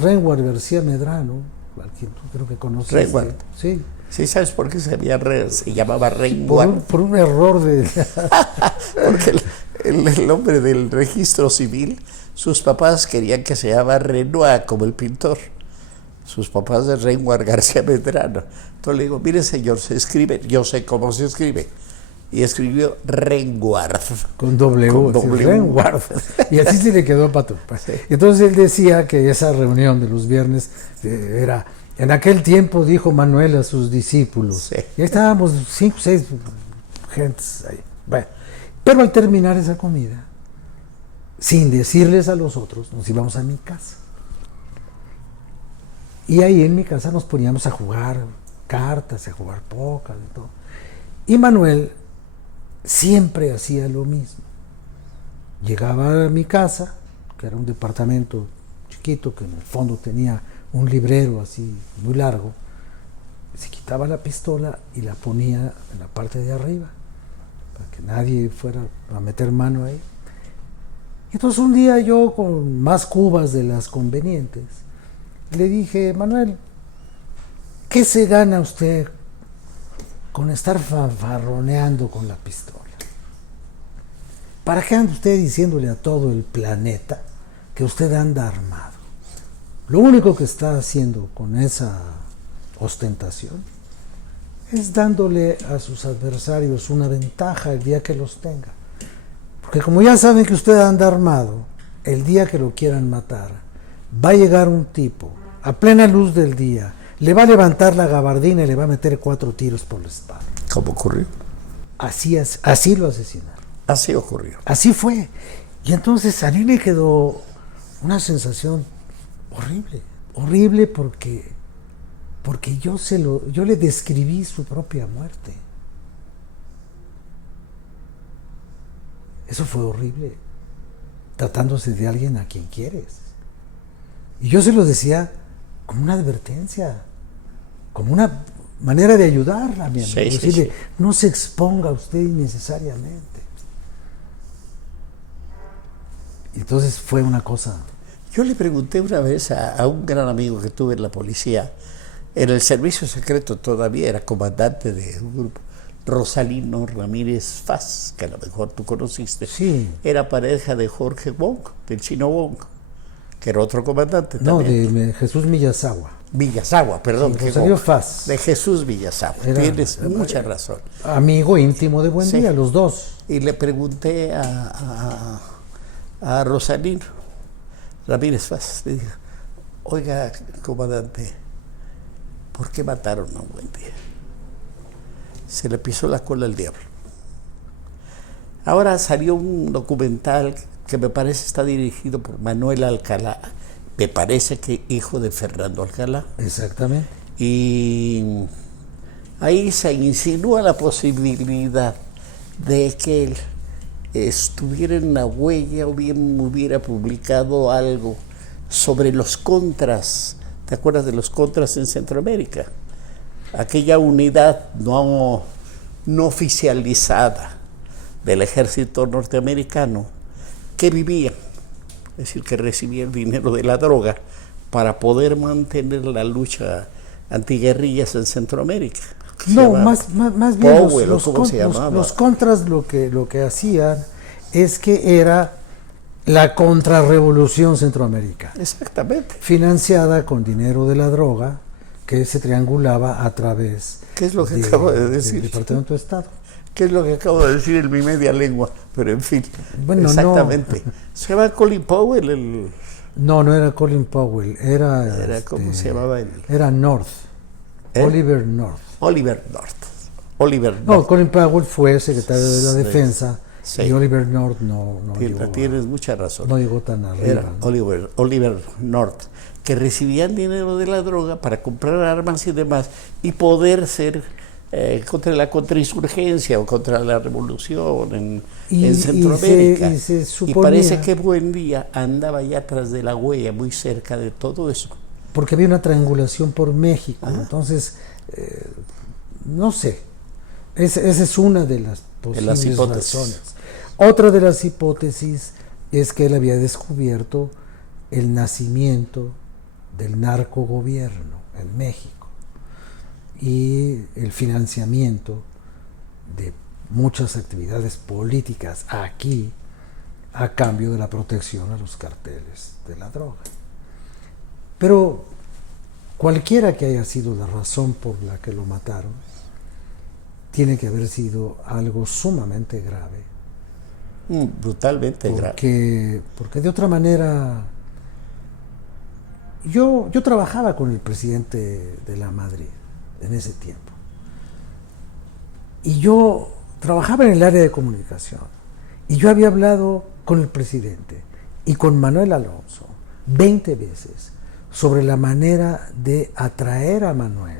Renward García Medrano, al quien tú creo que conociste. Renward. Sí. Sí, ¿sabes por qué se llamaba Renward? Por un error de... Porque el nombre del registro civil, sus papás querían que se llamara Renoir, como el pintor. Sus papás de Renward García Medrano. Entonces le digo, mire señor, se escribe, yo sé cómo se escribe. Y escribió Renward. Con W. Con W. Renward. Y así se le quedó pato. Sí. Entonces él decía que esa reunión de los viernes era... En aquel tiempo dijo Manuel a sus discípulos. Sí. Y ahí estábamos 5 o 6 gentes ahí. Bueno, pero al terminar esa comida, sin decirles a los otros, nos íbamos a mi casa. Y ahí en mi casa nos poníamos a jugar cartas, a jugar póker y todo. Y Manuel siempre hacía lo mismo. Llegaba a mi casa, que era un departamento chiquito, que en el fondo tenía un librero así muy largo, se quitaba la pistola y la ponía en la parte de arriba, para que nadie fuera a meter mano ahí. Entonces un día yo, con más cubas de las convenientes, le dije, Manuel, ¿qué se gana usted con estar fanfarroneando con la pistola? ¿Para qué anda usted diciéndole a todo el planeta que usted anda armado? Lo único que está haciendo con esa ostentación es dándole a sus adversarios una ventaja el día que los tenga. Porque como ya saben que usted anda armado, el día que lo quieran matar, va a llegar un tipo a plena luz del día, le va a levantar la gabardina y le va a meter 4 tiros por la espalda. ¿Cómo ocurrió? Así lo asesinaron. Así ocurrió. Así fue. Y entonces a mí me quedó una sensación horrible porque yo le describí su propia muerte. Eso fue horrible, tratándose de alguien a quien quieres. Y yo se lo decía como una advertencia, como una manera de ayudarla a mi amigo. Decirle, sí. no se exponga usted innecesariamente. Y entonces fue una cosa... Yo le pregunté una vez a un gran amigo que tuve en la policía, en el servicio secreto todavía, era comandante de un grupo, Rosalino Ramírez Faz, que a lo mejor tú conociste. Sí. Era pareja de Jorge Wong, del Chino Wong, que era otro comandante No, también. de Jesús Miyazawa. Villaságua, perdón. Sí, Rosario Wong. Faz. De Jesús Villaságua. Tienes mucha razón. Amigo íntimo de Sí. Buendía, los dos. Y le pregunté a Rosalino Ramírez Faz, le digo, oiga, comandante, ¿por qué mataron a Buendía? Se le pisó la cola al diablo. Ahora salió un documental que me parece está dirigido por Manuel Alcalá, me parece que hijo de Fernando Alcalá. Exactamente. Y ahí se insinúa la posibilidad de que él estuviera en la huella o bien hubiera publicado algo sobre los contras. ¿Te acuerdas de los contras en Centroamérica? Aquella unidad no oficializada del ejército norteamericano que vivía, es decir, que recibía el dinero de la droga para poder mantener la lucha antiguerrillas en Centroamérica. No, más bien Powell, los contras lo que hacían es que era la contrarrevolución centroamericana. Exactamente. Financiada con dinero de la droga que se triangulaba a través ¿Qué es lo que acabo de decir? del Departamento de Estado. ¿Qué es lo que acabo de decir en mi media lengua? Pero en fin, Bueno, exactamente. no. Se llama Colin Powell, No era Colin Powell, era ¿cómo se llamaba él? Era North, ¿Eh? Oliver North. Oliver North. Oliver No, North. Colin Powell fue secretario de la Sí, Defensa sí. y Oliver North no Tienes mucha razón. no llegó tan arriba. Era ¿no? Oliver North, que recibían dinero de la droga para comprar armas y demás y poder ser contra la contrainsurgencia o contra la revolución en Centroamérica. se suponía, y parece que Buendía andaba ya tras de la huella, muy cerca de todo eso. porque había una triangulación por México, entonces, no sé, esa es una de las posibles hipótesis. razones. Otra de las hipótesis es que él había descubierto el nacimiento del narcogobierno en México y el financiamiento de muchas actividades políticas aquí a cambio de la protección a los carteles de la droga. Pero cualquiera que haya sido la razón por la que lo mataron, tiene que haber sido algo sumamente grave. Brutalmente grave. Porque de otra manera, yo trabajaba con el presidente de la Madrid en ese tiempo. Y yo trabajaba en el área de comunicación. Y yo había hablado con el presidente y con Manuel Alonso 20 veces sobre la manera de atraer a Manuel.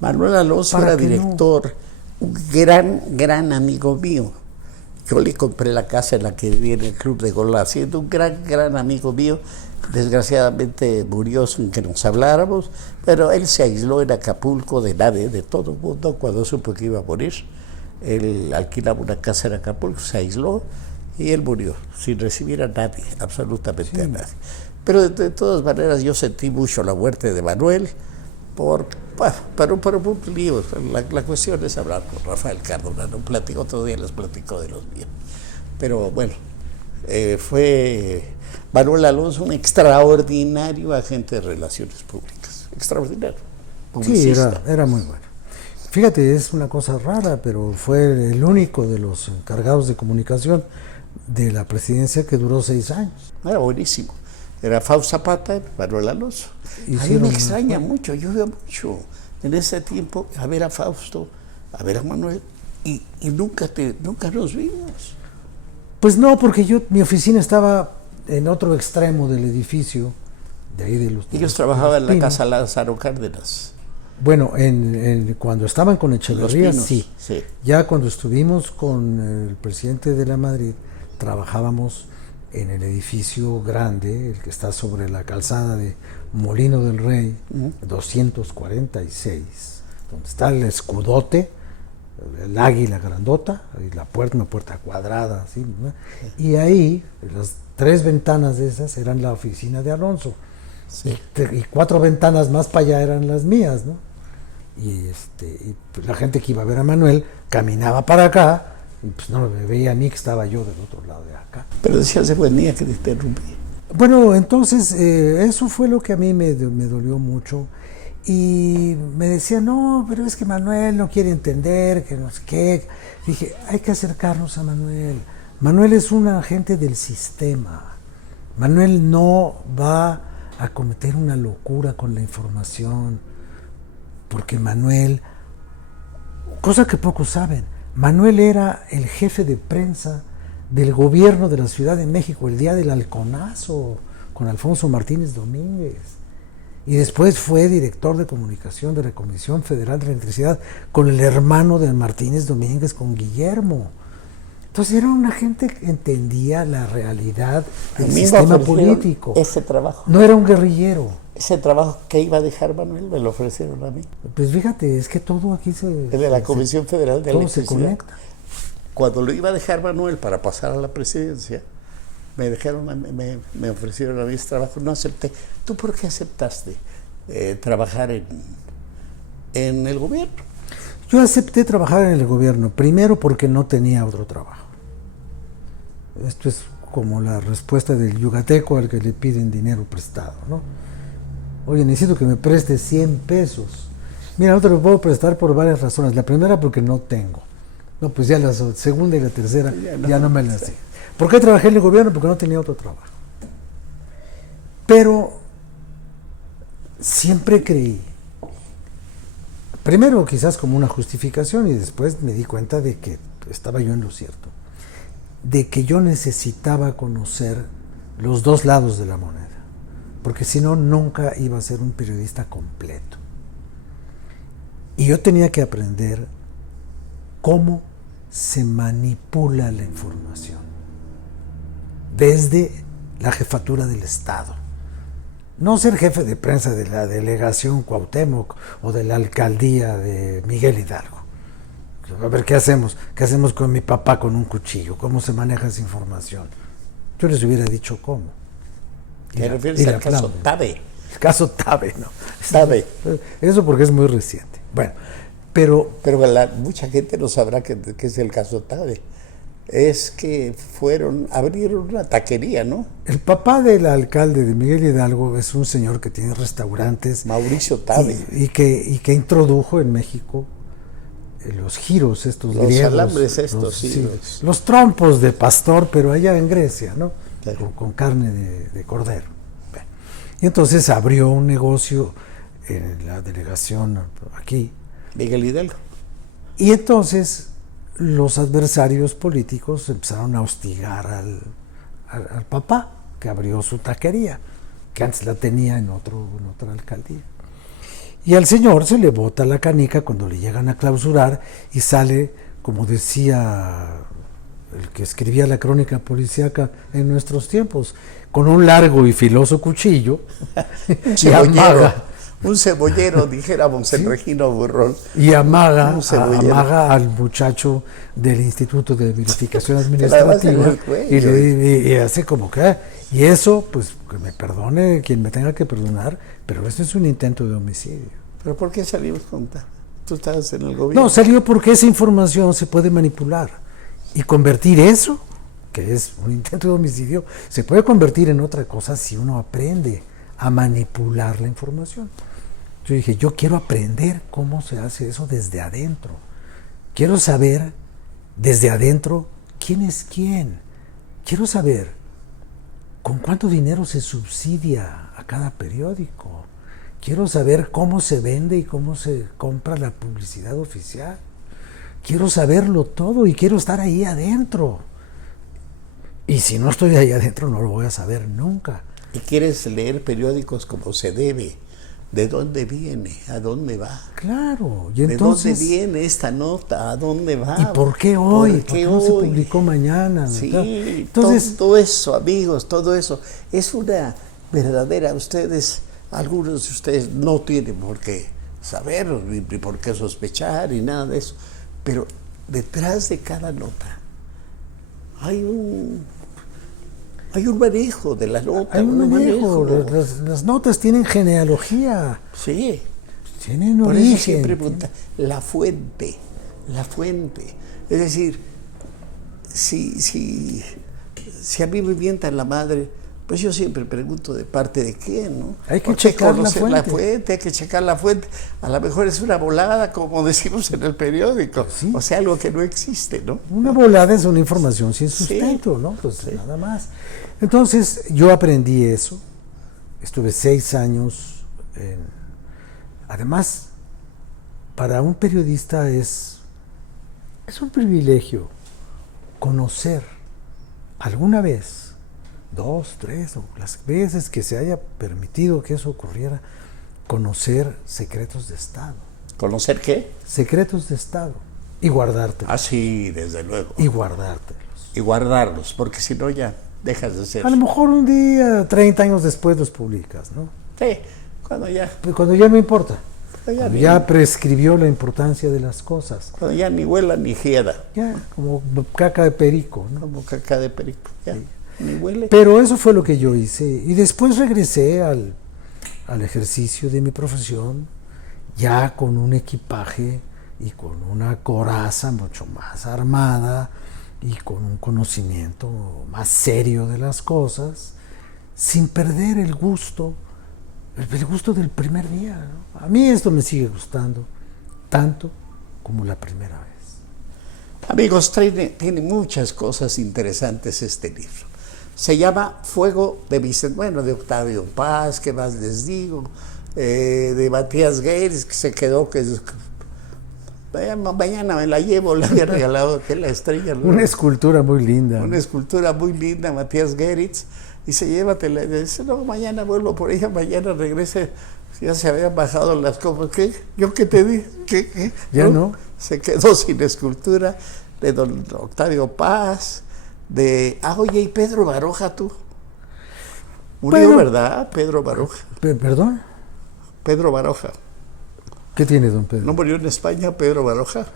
Manuel Alonso era director, un gran amigo mío. Yo le compré la casa en la que vivía en el Club de Golá, siendo un gran amigo mío. Desgraciadamente murió sin que nos habláramos, pero él se aisló en Acapulco de nadie, de todo el mundo, cuando supo que iba a morir. Él alquilaba una casa en Acapulco, se aisló y él murió, sin recibir a nadie, absolutamente a nadie. Pero de todas maneras yo sentí mucho la muerte de Manuel, pero un lío. La cuestión es hablar con Rafael Cárdenas, no platico, otro día les platico de los míos. Pero bueno, fue Manuel Alonso un extraordinario agente de relaciones públicas, extraordinario, publicista. Sí, era muy bueno. Fíjate, es una cosa rara, pero fue el único de los encargados de comunicación de la presidencia que duró 6 años. Era buenísimo. Era Fausto Zapata, Manuel Alonso. A mí me extraña mucho, yo veo mucho en ese tiempo a ver a Fausto, a ver a Manuel, y nunca nos vimos. Pues no, porque mi oficina estaba en otro extremo del edificio, de ahí de los... Ellos trabajaban en la casa Lázaro Cárdenas. Bueno, cuando estaban con Echeverría, sí. Ya cuando estuvimos con el presidente de la Madrid, trabajábamos en el edificio grande, el que está sobre la calzada de Molino del Rey, 246, donde está el escudote, el águila grandota, y una puerta cuadrada, así, ¿no? Y ahí, las 3 ventanas de esas eran la oficina de Alonso. Sí. Y 4 ventanas más para allá eran las mías, ¿no? Y pues la gente que iba a ver a Manuel caminaba para acá y pues no me veía a mí, que estaba yo del otro lado de acá. Pero decías de Buendía que te interrumpí. Bueno, entonces eso fue lo que a mí me dolió mucho. Y me decía, no, pero es que Manuel no quiere entender, que no sé qué. Dije, hay que acercarnos a Manuel. Manuel es un agente del sistema. Manuel no va a cometer una locura con la información, porque Manuel, cosa que pocos saben, Manuel era el jefe de prensa del gobierno de la Ciudad de México el día del halconazo con Alfonso Martínez Domínguez, y después fue director de comunicación de la Comisión Federal de Electricidad con el hermano de Martínez Domínguez, con Guillermo. Entonces era una gente que entendía la realidad del sistema político. Ese trabajo. No era un guerrillero. Ese trabajo que iba a dejar Manuel me lo ofrecieron a mí. Pues fíjate, es que todo aquí el de la Comisión Federal de Electricidad. Todo se conecta. Cuando lo iba a dejar Manuel para pasar a la presidencia, me ofrecieron a mí ese trabajo. No acepté. ¿Tú por qué aceptaste trabajar en el gobierno? Yo acepté trabajar en el gobierno, primero porque no tenía otro trabajo. Esto es como la respuesta del yucateco al que le piden dinero prestado, ¿no? Oye, necesito que me prestes 100 pesos. Mira, no te lo puedo prestar por varias razones. La primera, porque no tengo. No, pues ya la segunda y la tercera ya no me las di. ¿Por qué trabajé en el gobierno? Porque no tenía otro trabajo. Pero siempre creí, Primero quizás como una justificación y después me di cuenta de que estaba yo en lo cierto, de que yo necesitaba conocer los dos lados de la moneda, porque si no, nunca iba a ser un periodista completo. Y yo tenía que aprender cómo se manipula la información desde la jefatura del Estado. No ser jefe de prensa de la delegación Cuauhtémoc o de la alcaldía de Miguel Hidalgo. A ver, ¿qué hacemos? ¿Qué hacemos con mi papá con un cuchillo? ¿Cómo se maneja esa información? Yo les hubiera dicho cómo. ¿Te refieres al caso Tabe? El caso Tabe, ¿no? Tabe. Eso porque es muy reciente. Bueno, pero mucha gente no sabrá qué es el caso Tabe. Es que abrieron una taquería, ¿no? el papá del alcalde de Miguel Hidalgo es un señor que tiene restaurantes. Mauricio Tabe. Y que introdujo en México los giros estos los griegos. Alambres estos, sí. Los trompos de pastor, pero allá en Grecia, ¿no? Claro. Con carne de cordero. Bueno. Y entonces abrió un negocio en la delegación aquí. Miguel Hidalgo. Y entonces los adversarios políticos empezaron a hostigar al papá, que abrió su taquería, que antes la tenía en otra alcaldía. Y al señor se le bota la canica cuando le llegan a clausurar y sale, como decía el que escribía la crónica policíaca en nuestros tiempos, con un largo y filoso cuchillo y amaga. Un cebollero, dijéramos, el Regino Burrón. Y amaga al muchacho del Instituto de Verificación Administrativa y hace como que... Y eso, pues, que me perdone quien me tenga que perdonar, pero esto es un intento de homicidio. ¿Pero por qué salimos con tal? ¿Tú estabas en el gobierno? No, salió porque esa información se puede manipular y convertir eso, que es un intento de homicidio, se puede convertir en otra cosa si uno aprende a manipular la información. Yo dije, yo quiero aprender cómo se hace eso desde adentro. Quiero saber desde adentro quién es quién. Quiero saber con cuánto dinero se subsidia a cada periódico. Quiero saber cómo se vende y cómo se compra la publicidad oficial. Quiero saberlo todo y quiero estar ahí adentro. Y si no estoy ahí adentro no lo voy a saber nunca. ¿Y quieres leer periódicos como se debe? ¿De dónde viene? ¿A dónde va? Claro. Y entonces, ¿de dónde viene esta nota? ¿A dónde va? ¿Y por qué hoy? ¿Por qué no se publicó mañana? Sí, entonces, todo eso, amigos, todo eso. Es una verdadera... Algunos de ustedes no tienen por qué saber, ni por qué sospechar, ni nada de eso. Pero detrás de cada nota hay un manejo de la nota. Hay un manejo. Las notas tienen genealogía. Sí. Tienen por origen. Eso siempre pregunta, la fuente. Es decir, si a mí me mientan la madre, pues yo siempre pregunto de parte de quién, ¿no? Hay que checar la fuente. Hay que checar la fuente. A lo mejor es una volada, como decimos en el periódico. ¿Sí? O sea, algo que no existe, ¿no? Una volada es una información sin sustento, sí. ¿No? Pues sí. Nada más. Entonces, yo aprendí eso. Estuve 6 años. Además, para un periodista es un privilegio conocer alguna vez, 2, 3 o las veces que se haya permitido que eso ocurriera, conocer secretos de Estado. ¿Conocer qué? Secretos de Estado. Y guardártelos. Ah, sí, desde luego. Y guardártelos. Y guardarlos, porque si no ya dejas de ser. A lo mejor un día, 30 años después los publicas, ¿no? Sí, cuando ya. Cuando ya no importa. Cuando ya prescribió la importancia de las cosas. Cuando ya ni huela ni hieda. Ya, como caca de perico, ¿no? Como caca de perico, ya. Sí. Ni huele. Pero eso fue lo que yo hice. Y después regresé al ejercicio de mi profesión, ya con un equipaje y con una coraza mucho más armada y con un conocimiento más serio de las cosas, sin perder el gusto del primer día, ¿no? A mí esto me sigue gustando tanto como la primera vez. Amigos, tiene muchas cosas interesantes este libro. Se llama Fuego de Octavio Paz, ¿qué más les digo? De Matías Geirs, que se quedó, que Mañana me la llevo, le había regalado que la estrella. Una escultura muy linda. Una escultura muy linda, Matías Geritz. Dice, llévatela. Y dice, no, mañana vuelvo por ella, mañana regrese. Ya se habían bajado las copas. ¿Qué? ¿Yo qué te di? ¿Qué? Ya no. Se quedó sin escultura de don Octavio Paz, oye, y Pedro Baroja, tú. Murió, ¿verdad? Pedro Baroja. ¿Perdón? Pedro Baroja. ¿Qué tiene, don Pedro? ¿No murió en España Pedro Baroja?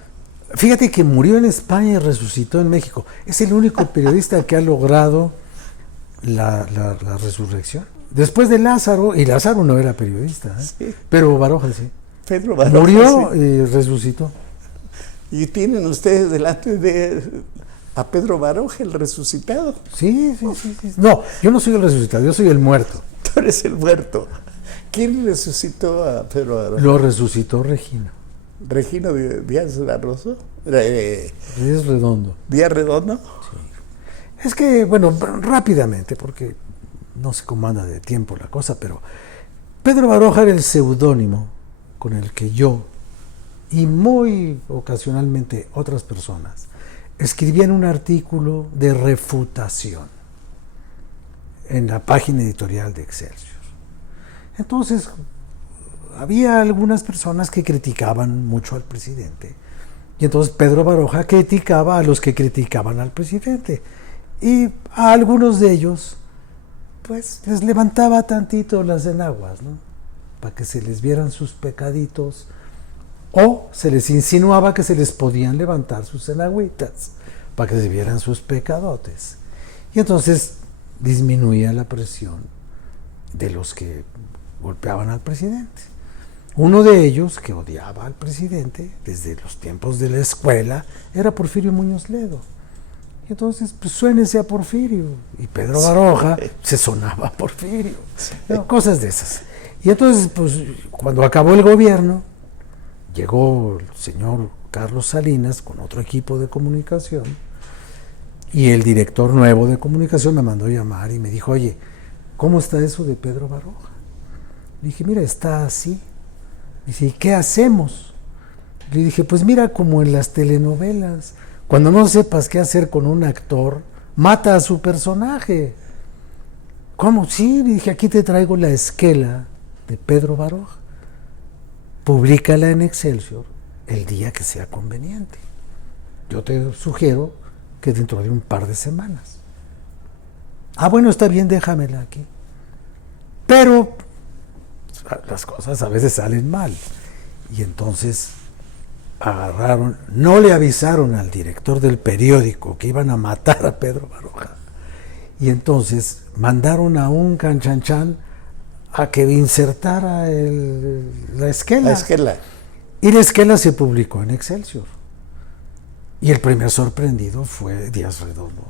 Fíjate que murió en España y resucitó en México. Es el único periodista que ha logrado la resurrección. Después de Lázaro, y Lázaro no era periodista, Sí. Pero Baroja sí. Pedro Baroja. Murió sí. y resucitó. Y tienen ustedes delante a Pedro Baroja, el resucitado. Sí. No, yo no soy el resucitado, yo soy el muerto. Tú eres el muerto. ¿Quién resucitó a Pedro Baroja? Lo resucitó Regino. ¿Regino Díaz Barroso? Es redondo. ¿Díaz Redondo? Es que, bueno, rápidamente, porque no se comanda de tiempo la cosa, pero Pedro Baroja era el seudónimo con el que yo, y muy ocasionalmente otras personas, escribían un artículo de refutación en la página editorial de Excelsior. Entonces, había algunas personas que criticaban mucho al presidente, y entonces Pedro Baroja criticaba a los que criticaban al presidente, y a algunos de ellos pues les levantaba tantito las enaguas, ¿no? Para que se les vieran sus pecaditos, o se les insinuaba que se les podían levantar sus enagüitas para que se vieran sus pecadotes. Y entonces disminuía la presión de los que golpeaban al presidente. Uno de ellos, que odiaba al presidente desde los tiempos de la escuela, era Porfirio Muñoz Ledo. Y entonces, pues suénese a Porfirio. Y Pedro Baroja se sonaba a Porfirio. ¿No? Cosas de esas. Y entonces, pues, cuando acabó el gobierno, llegó el señor Carlos Salinas con otro equipo de comunicación, y el director nuevo de comunicación me mandó llamar y me dijo, oye, ¿cómo está eso de Pedro Baroja? Le dije, mira, está así. Dice, ¿y qué hacemos? Le dije, pues mira, como en las telenovelas, cuando no sepas qué hacer con un actor, mata a su personaje. ¿Cómo? Sí, le dije, aquí te traigo la esquela de Pedro Baroja. Públicala en Excelsior el día que sea conveniente. Yo te sugiero que dentro de un par de semanas. Ah, bueno, está bien, déjamela aquí. Pero las cosas a veces salen mal. Y entonces agarraron, no le avisaron al director del periódico que iban a matar a Pedro Baroja. Y entonces mandaron a un canchanchan a que insertara la esquela. La esquela. Y la esquela se publicó en Excelsior. Y el primer sorprendido fue Díaz Redondo.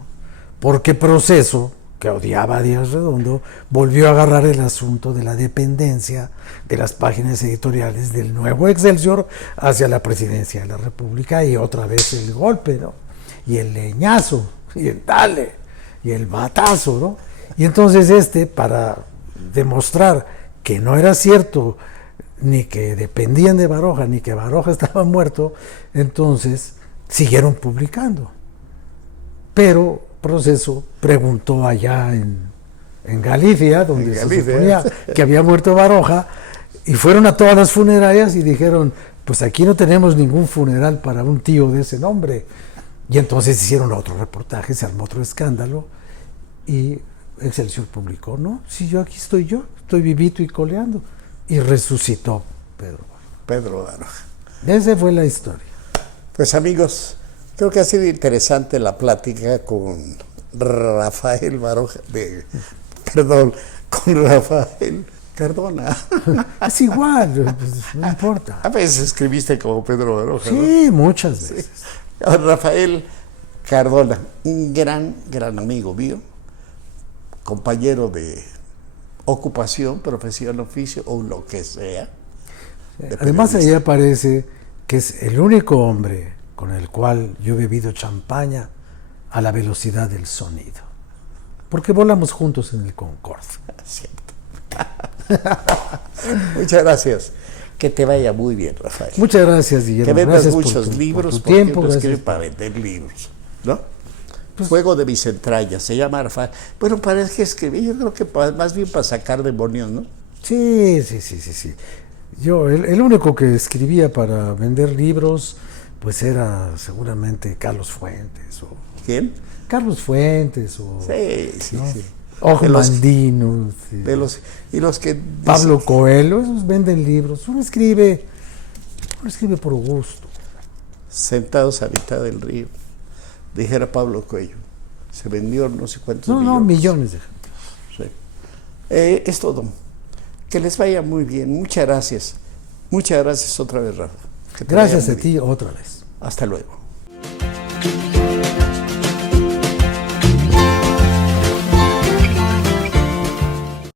Porque Proceso, que odiaba a Díaz Redondo, volvió a agarrar el asunto de la dependencia de las páginas editoriales del nuevo Excelsior hacia la presidencia de la República, y otra vez el golpe, ¿no? Y el leñazo, y el dale, y el batazo, ¿no? Y entonces para demostrar que no era cierto ni que dependían de Baroja, ni que Baroja estaba muerto, entonces siguieron publicando. Pero Proceso preguntó allá en Galicia, donde se suponía que había muerto Baroja, y fueron a todas las funerarias y dijeron, pues aquí no tenemos ningún funeral para un tío de ese nombre. Y entonces hicieron otro reportaje, se armó otro escándalo, y Excelsior publicó, ¿no? Si yo estoy vivito y coleando. Y resucitó Pedro Baroja. Esa fue la historia. Pues amigos, creo que ha sido interesante la plática con Rafael Baroja, con Rafael Cardona. Es igual, pues, no importa. A veces escribiste como Pedro Baroja, sí, ¿no? Muchas veces. Sí. Rafael Cardona, un gran amigo mío, compañero de ocupación, profesión, oficio o lo que sea. Además, ahí aparece que es el único hombre con el cual yo he bebido champaña a la velocidad del sonido. Porque volamos juntos en el Concorde. Cierto. Muchas gracias. Que te vaya muy bien, Rafael. Muchas gracias, Guillermo. Que vendas Gracias muchos por libros, tu porque tiempo. uno escribe Gracias. para vender libros, ¿no? Pues- Fuego de mis entrañas, se llama Rafael. Bueno, parece que escribí, yo creo que más bien para sacar demonios, ¿no? Sí. Yo, el único que escribía para vender libros, pues era seguramente Carlos Fuentes, o ¿Quién? Carlos Fuentes, o Sí. Mandino, Y los que Pablo Coelho, esos venden libros. Uno escribe por gusto. sentados a mitad del río, dijera Pablo Coelho. Se vendió no sé cuántos No, millones. millones de gente. Sí. Es todo. Que les vaya muy bien. Muchas gracias. Muchas gracias otra vez, Rafa. Que te vaya Gracias muy a ti bien. otra vez. Hasta luego.